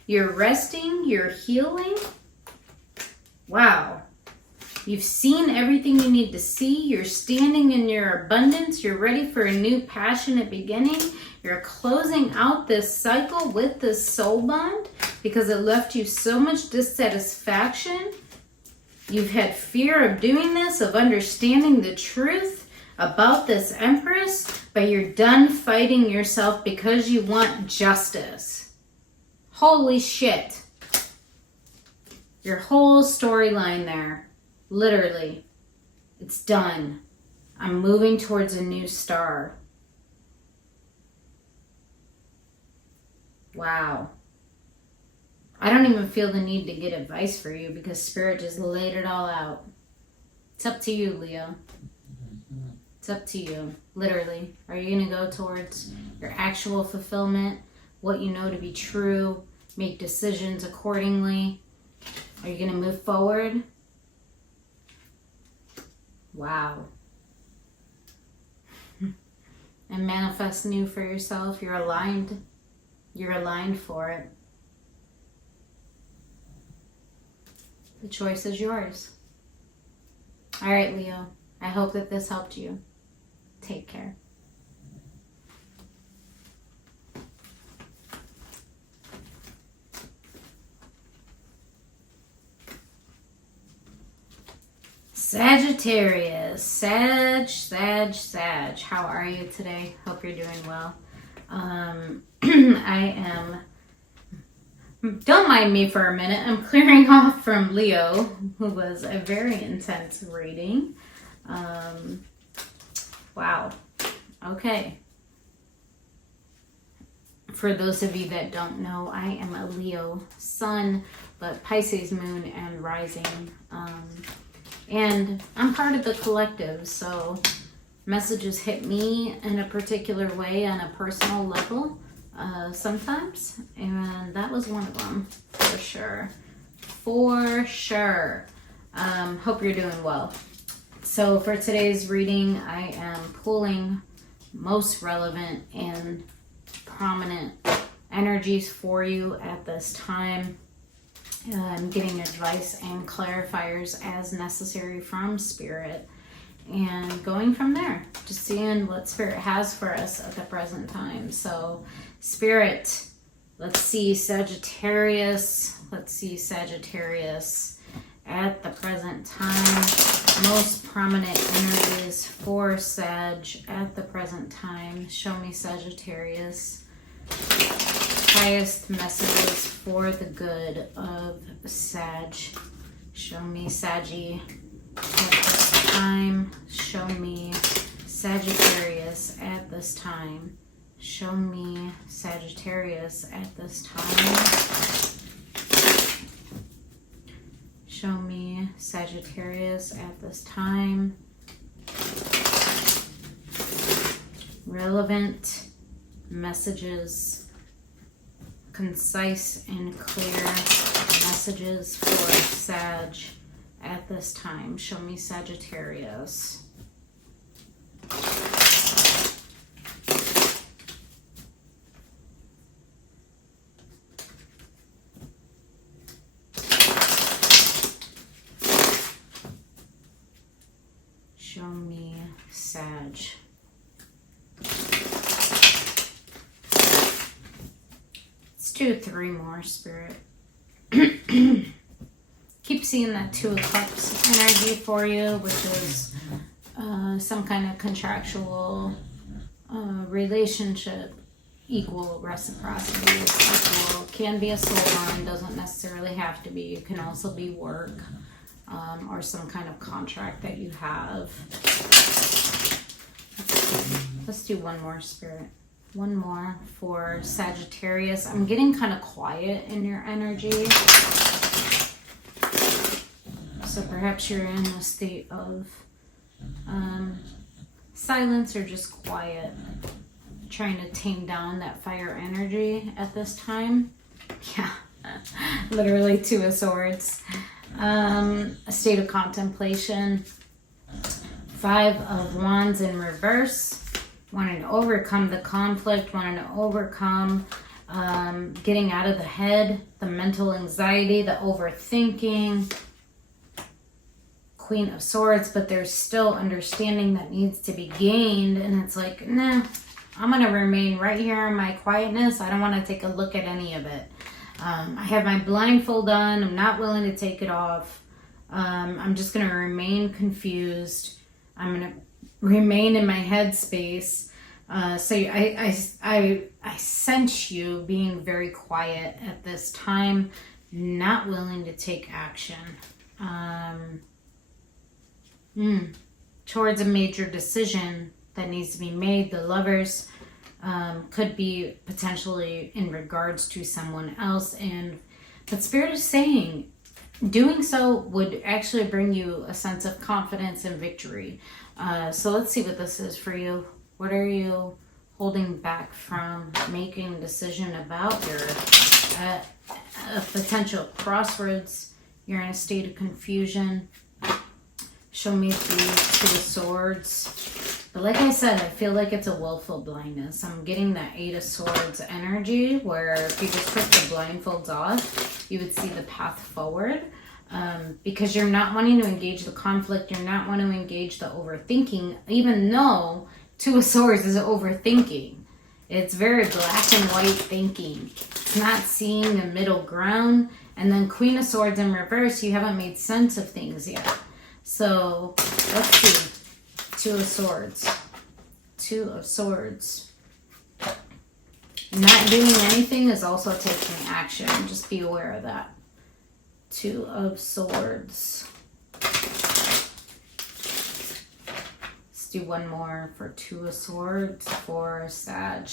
You're resting, you're healing. Wow. You've seen everything you need to see. You're standing in your abundance. You're ready for a new passionate beginning. You're closing out this cycle with this soul bond because it left you so much dissatisfaction. You've had fear of doing this, of understanding the truth about this Empress, but you're done fighting yourself because you want justice. Holy shit. Your whole storyline there. Literally, it's done. I'm moving towards a new star. Wow. I don't even feel the need to get advice for you because Spirit just laid it all out. It's up to you, Leo. It's up to you. Literally. Are you going to go towards your actual fulfillment? What you know to be true? Make decisions accordingly? Are you going to move forward? Wow. And manifest new for yourself. You're aligned. You're aligned for it. The choice is yours. All right, Leo. I hope that this helped you. Take care. Sagittarius, Sag. How are you today? Hope you're doing well. I am, don't mind me for a minute. I'm clearing off from Leo, who was a very intense reading. Wow. Okay. For those of you that don't know, I am a Leo sun, but Pisces moon and rising. And I'm part of the collective, so messages hit me in a particular way on a personal level sometimes, and that was one of them, for sure. For sure. Hope you're doing well. So for today's reading, I am pulling most relevant and prominent energies for you at this time. I'm getting advice and clarifiers as necessary from Spirit, and going from there, just seeing what Spirit has for us at the present time. So Spirit, let's see Sagittarius. Let's see Sagittarius at the present time. Most prominent energies for Sag at the present time. Show me Sagittarius. Highest messages for the good of Sag. Show me Saggy at this time. Show me Sagittarius at this time. Show me Sagittarius at this time. Show me Sagittarius at this time. Relevant messages. Concise and clear messages for Sag at this time. Show me Sagittarius. Show me Sag. Do 3 more, Spirit. Keep seeing that 2 of Cups energy for you, which is some kind of contractual relationship, equal reciprocity, equal. Can be a soul bond, doesn't necessarily have to be. It can also be work or some kind of contract that you have. Let's do one more, Spirit. One more for Sagittarius. I'm getting kind of quiet in your energy. So perhaps you're in a state of silence or just quiet, trying to tame down that fire energy at this time. Yeah, literally Two of Swords. A state of contemplation. Five of Wands in reverse. Wanting to overcome the conflict, wanting to overcome getting out of the head, the mental anxiety, the overthinking. Queen of Swords, but there's still understanding that needs to be gained, and it's like, nah, I'm gonna remain right here in my quietness. I don't want to take a look at any of it. I have my blindfold on. I'm not willing to take it off. I'm just gonna remain confused. I'm gonna remain in my headspace. So I sense you being very quiet at this time, not willing to take action. Towards a major decision that needs to be made. The Lovers could be potentially in regards to someone else, but Spirit is saying doing so would actually bring you a sense of confidence and victory. So let's see what this is for you. What are you holding back from making a decision about? You're at a potential crossroads. You're in a state of confusion. Show me the Two of Swords. But like I said, I feel like it's a willful blindness. I'm getting that Eight of Swords energy where if you just took the blindfolds off, you would see the path forward. Because you're not wanting to engage the conflict. You're not wanting to engage the overthinking, even though Two of Swords is overthinking. It's very black and white thinking. It's not seeing the middle ground. And then Queen of Swords in reverse, you haven't made sense of things yet. So let's see. Two of Swords. Two of Swords. Not doing anything is also taking action. Just be aware of that. Two of Swords. Let's do one more for Two of Swords for Sag.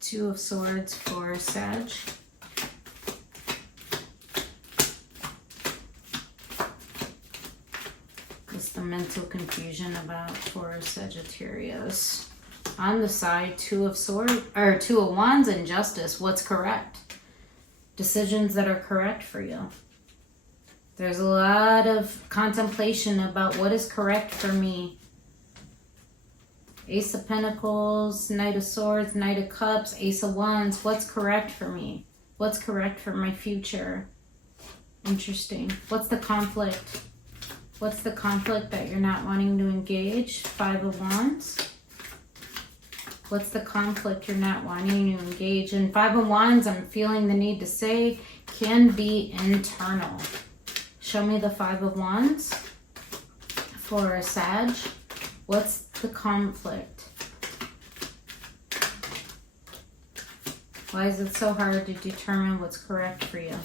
Two of Swords for Sag. What's the mental confusion about for Sagittarius? On the side, Two of Swords, or Two of Wands and Justice. What's correct? Decisions that are correct for you. There's a lot of contemplation about what is correct for me. Ace of Pentacles, Knight of Swords, Knight of Cups, Ace of Wands. What's correct for me? What's correct for my future? Interesting. What's the conflict? What's the conflict that you're not wanting to engage? Five of Wands. What's the conflict you're not wanting to engage? In Five of Wands, I'm feeling the need to say can be internal. Show me the Five of Wands for a Sag. What's the conflict? Why is it so hard to determine what's correct for you?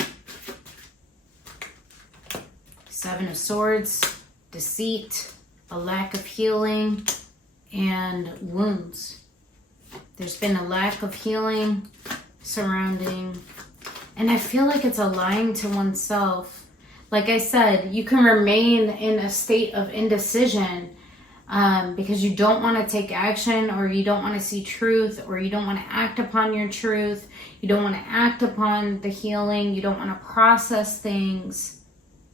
Seven of Swords, deceit, a lack of healing, and wounds. There's been a lack of healing surrounding, and I feel like it's a lying to oneself. Like I said, you can remain in a state of indecision because you don't want to take action, or you don't want to see truth, or you don't want to act upon your truth. You don't want to act upon the healing. You don't want to process things.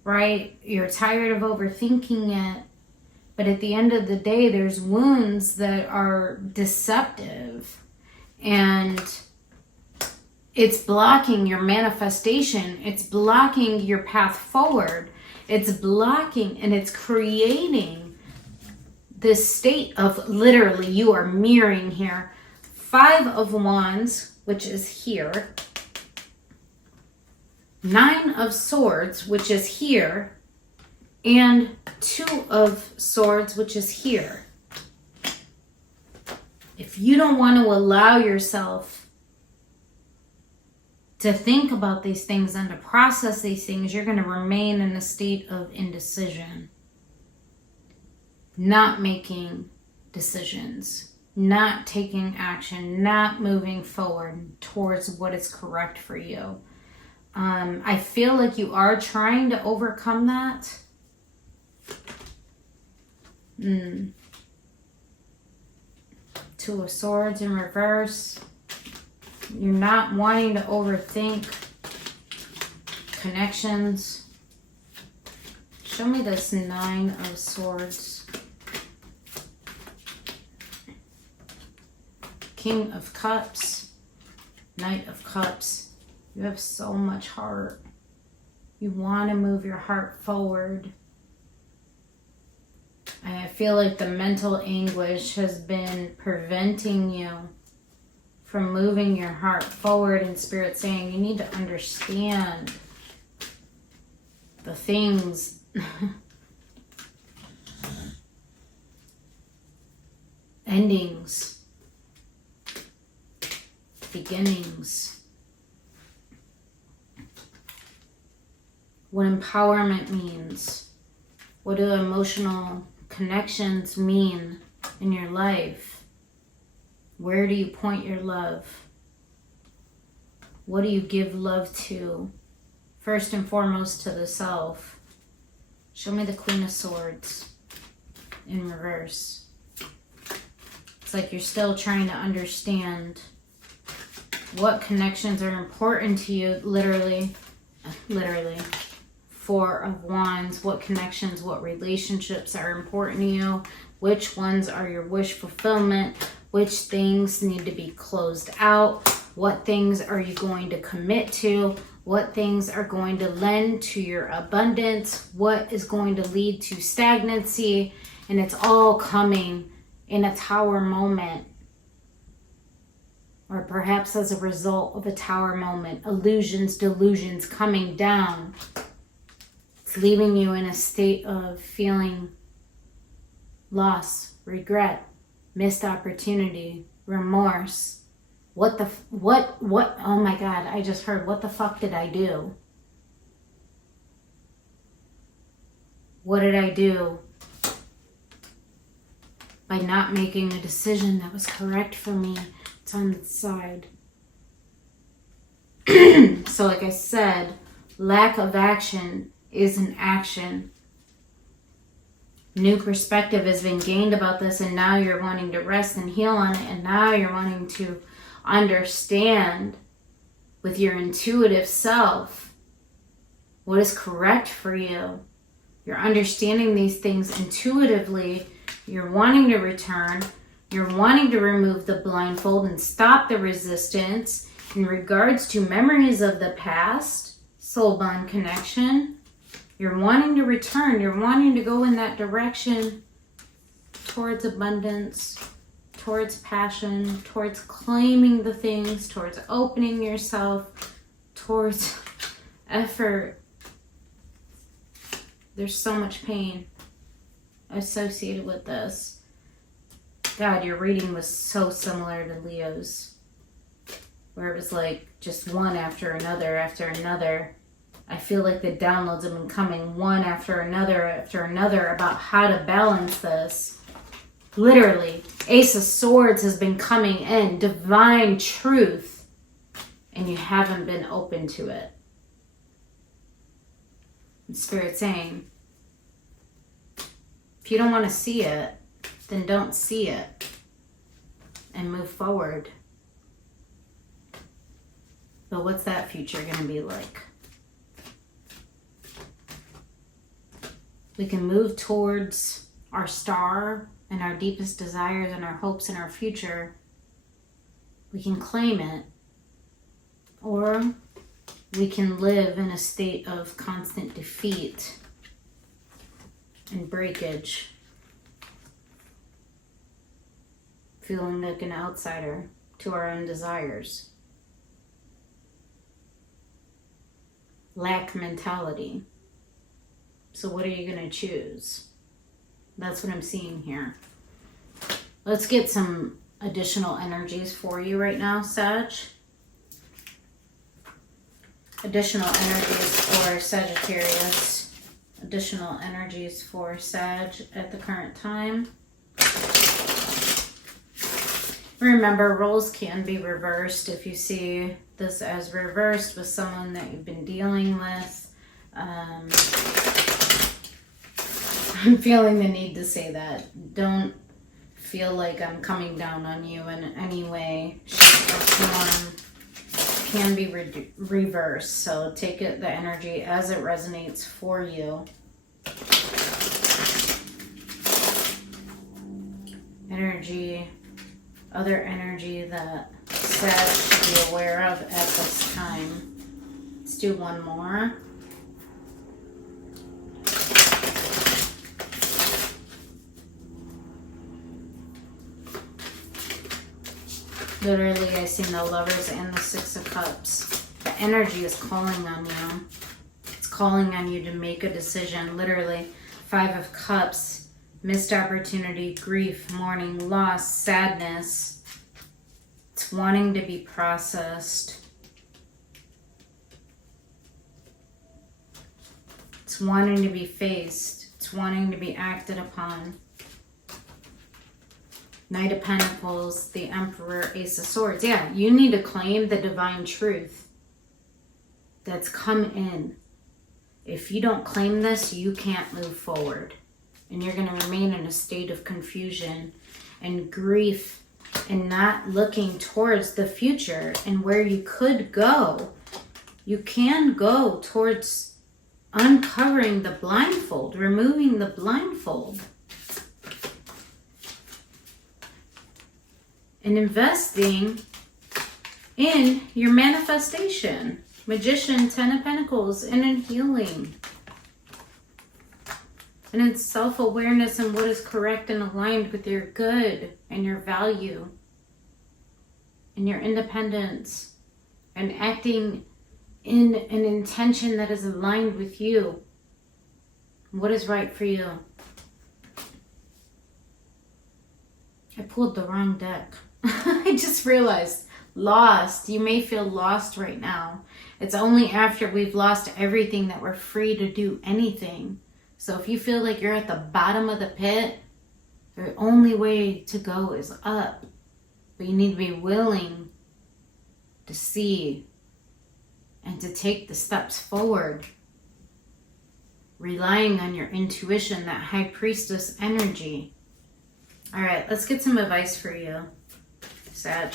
Right? You're tired of overthinking it. But at the end of the day, there's wounds that are deceptive. And it's blocking your manifestation. It's blocking your path forward. It's blocking and it's creating this state of literally you are mirroring here. Five of Wands, which is here. Nine of Swords, which is here, and Two of Swords, which is here. If you don't want to allow yourself to think about these things and to process these things, you're going to remain in a state of indecision. not making decisions, not taking action, not moving forward towards what is correct for you. I feel like you are trying to overcome that. Two of Swords in reverse. You're not wanting to overthink connections. Show me this Nine of Swords. King of Cups. Knight of Cups. You have so much heart. You want to move your heart forward. I feel like the mental anguish has been preventing you from moving your heart forward, and Spirit saying you need to understand the things endings, beginnings, what empowerment means, what do emotional connections mean in your life. Where do you point your love? What do you give love to? First and foremost, to the self. Show me the Queen of Swords in reverse. It's like you're still trying to understand what connections are important to you, literally. Four of Wands, what connections, what relationships are important to you, which ones are your wish fulfillment, which things need to be closed out, what things are you going to commit to, what things are going to lend to your abundance, what is going to lead to stagnancy, and it's all coming in a Tower moment, or perhaps as a result of a Tower moment, illusions, delusions coming down. It's leaving you in a state of feeling loss, regret, missed opportunity, remorse. What, oh my God, I just heard, what the fuck did I do? What did I do by not making a decision that was correct for me? It's on the side. So like I said, lack of action is an action. New perspective has been gained about this, and now you're wanting to rest and heal on it, and now you're wanting to understand with your intuitive self what is correct for you. You're understanding these things intuitively. You're wanting to return. You're wanting to remove the blindfold and stop the resistance in regards to memories of the past, soul bond connection. You're wanting to return. You're wanting to go in that direction towards abundance, towards passion, towards claiming the things, towards opening yourself, towards effort. There's so much pain associated with this. God, your reading was so similar to Leo's, where it was like just one after another after another. I feel like the downloads have been coming one after another about how to balance this. Literally, Ace of Swords has been coming in, divine truth, and you haven't been open to it. And Spirit saying, if you don't want to see it, then don't see it and move forward. But what's that future going to be like? We can move towards our star and our deepest desires and our hopes and our future. We can claim it, or we can live in a state of constant defeat and breakage, feeling like an outsider to our own desires. Lack mentality. So what are you going to choose? That's what I'm seeing here. Let's get some additional energies for you right now, Sag. Additional energies for Sagittarius. additional energies for Sag at the current time. Remember, roles can be reversed. If you see this as reversed with someone that you've been dealing with, I'm feeling the need to say that. Don't feel like I'm coming down on you in any way, shape, or form. Can be reversed. So take it, the energy as it resonates for you. Energy, other energy that Sag should be aware of at this time. Let's do one more. Literally, I seen the Lovers and the Six of Cups. The energy is calling on you. It's calling on you to make a decision. Literally, Five of Cups, missed opportunity, grief, mourning, loss, sadness. It's wanting to be processed. It's wanting to be faced. It's wanting to be acted upon. Knight of Pentacles, the Emperor, Ace of Swords. Yeah, you need to claim the divine truth that's come in. If you don't claim this, you can't move forward. And you're going to remain in a state of confusion and grief and not looking towards the future and where you could go. You can go towards uncovering the blindfold, removing the blindfold. And investing in your manifestation. Magician, Ten of Pentacles, and in healing. And in self-awareness and what is correct and aligned with your good and your value. And your independence. And acting in an intention that is aligned with you. What is right for you. I pulled the wrong deck. I just realized, lost. You may feel lost right now. It's only after we've lost everything that we're free to do anything. So if you feel like you're at the bottom of the pit, the only way to go is up. But you need to be willing to see and to take the steps forward. Relying on your intuition, that High Priestess energy. All right, let's get some advice for you, Sag.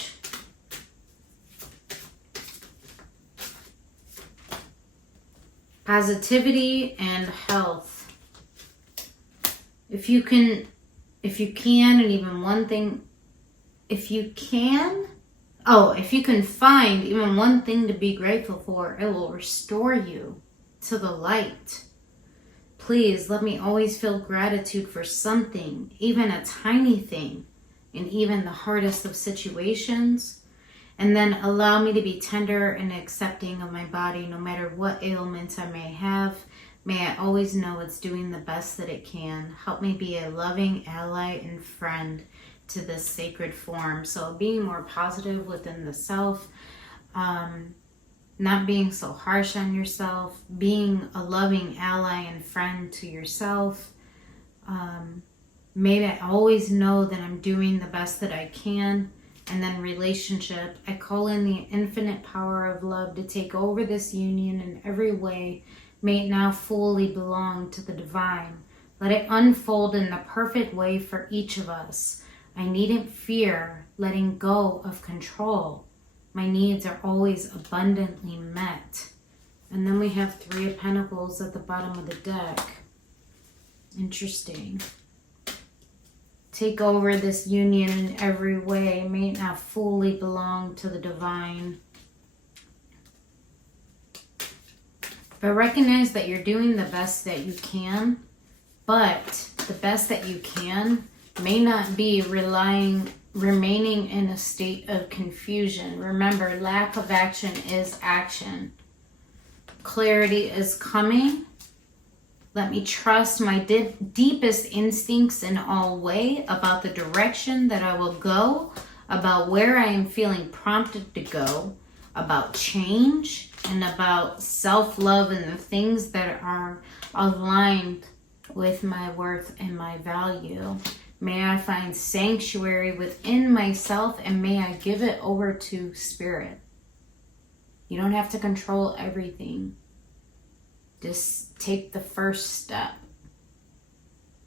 Positivity and health. If you can, and even one thing, if you can find even one thing to be grateful for, it will restore you to the light. Please let me always feel gratitude for something, even a tiny thing, in even the hardest of situations. And then allow me to be tender and accepting of my body, no matter what ailments I may have. May I always know it's doing the best that it can. Help me be a loving ally and friend to this sacred form. So being more positive within the self, not being so harsh on yourself, being a loving ally and friend to yourself. May I always know that I'm doing the best that I can. And then relationship, I call in the infinite power of love to take over this union in every way. May it now fully belong to the divine. Let it unfold in the perfect way for each of us. I needn't fear letting go of control. My needs are always abundantly met. And then we have Three of Pentacles at the bottom of the deck. Interesting. Take over this union in every way. May it now fully belong to the divine. But recognize that you're doing the best that you can. But the best that you can may not be remaining in a state of confusion. Remember, lack of action is action. Clarity is coming. Let me trust my deepest instincts in all way about the direction that I will go, about where I am feeling prompted to go. about change and about self-love and the things that are aligned with my worth and my value. May I find sanctuary within myself, and may I give it over to Spirit. You don't have to control everything. Just take the first step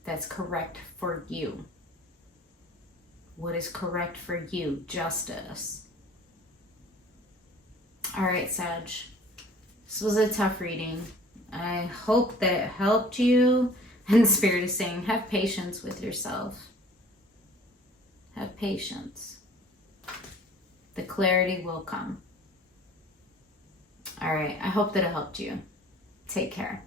that's correct for you. What is correct for you? Justice. All right, Sag. This was a tough reading. I hope that it helped you. And the Spirit is saying, have patience with yourself. Have patience. The clarity will come. All right, I hope that it helped you. Take care.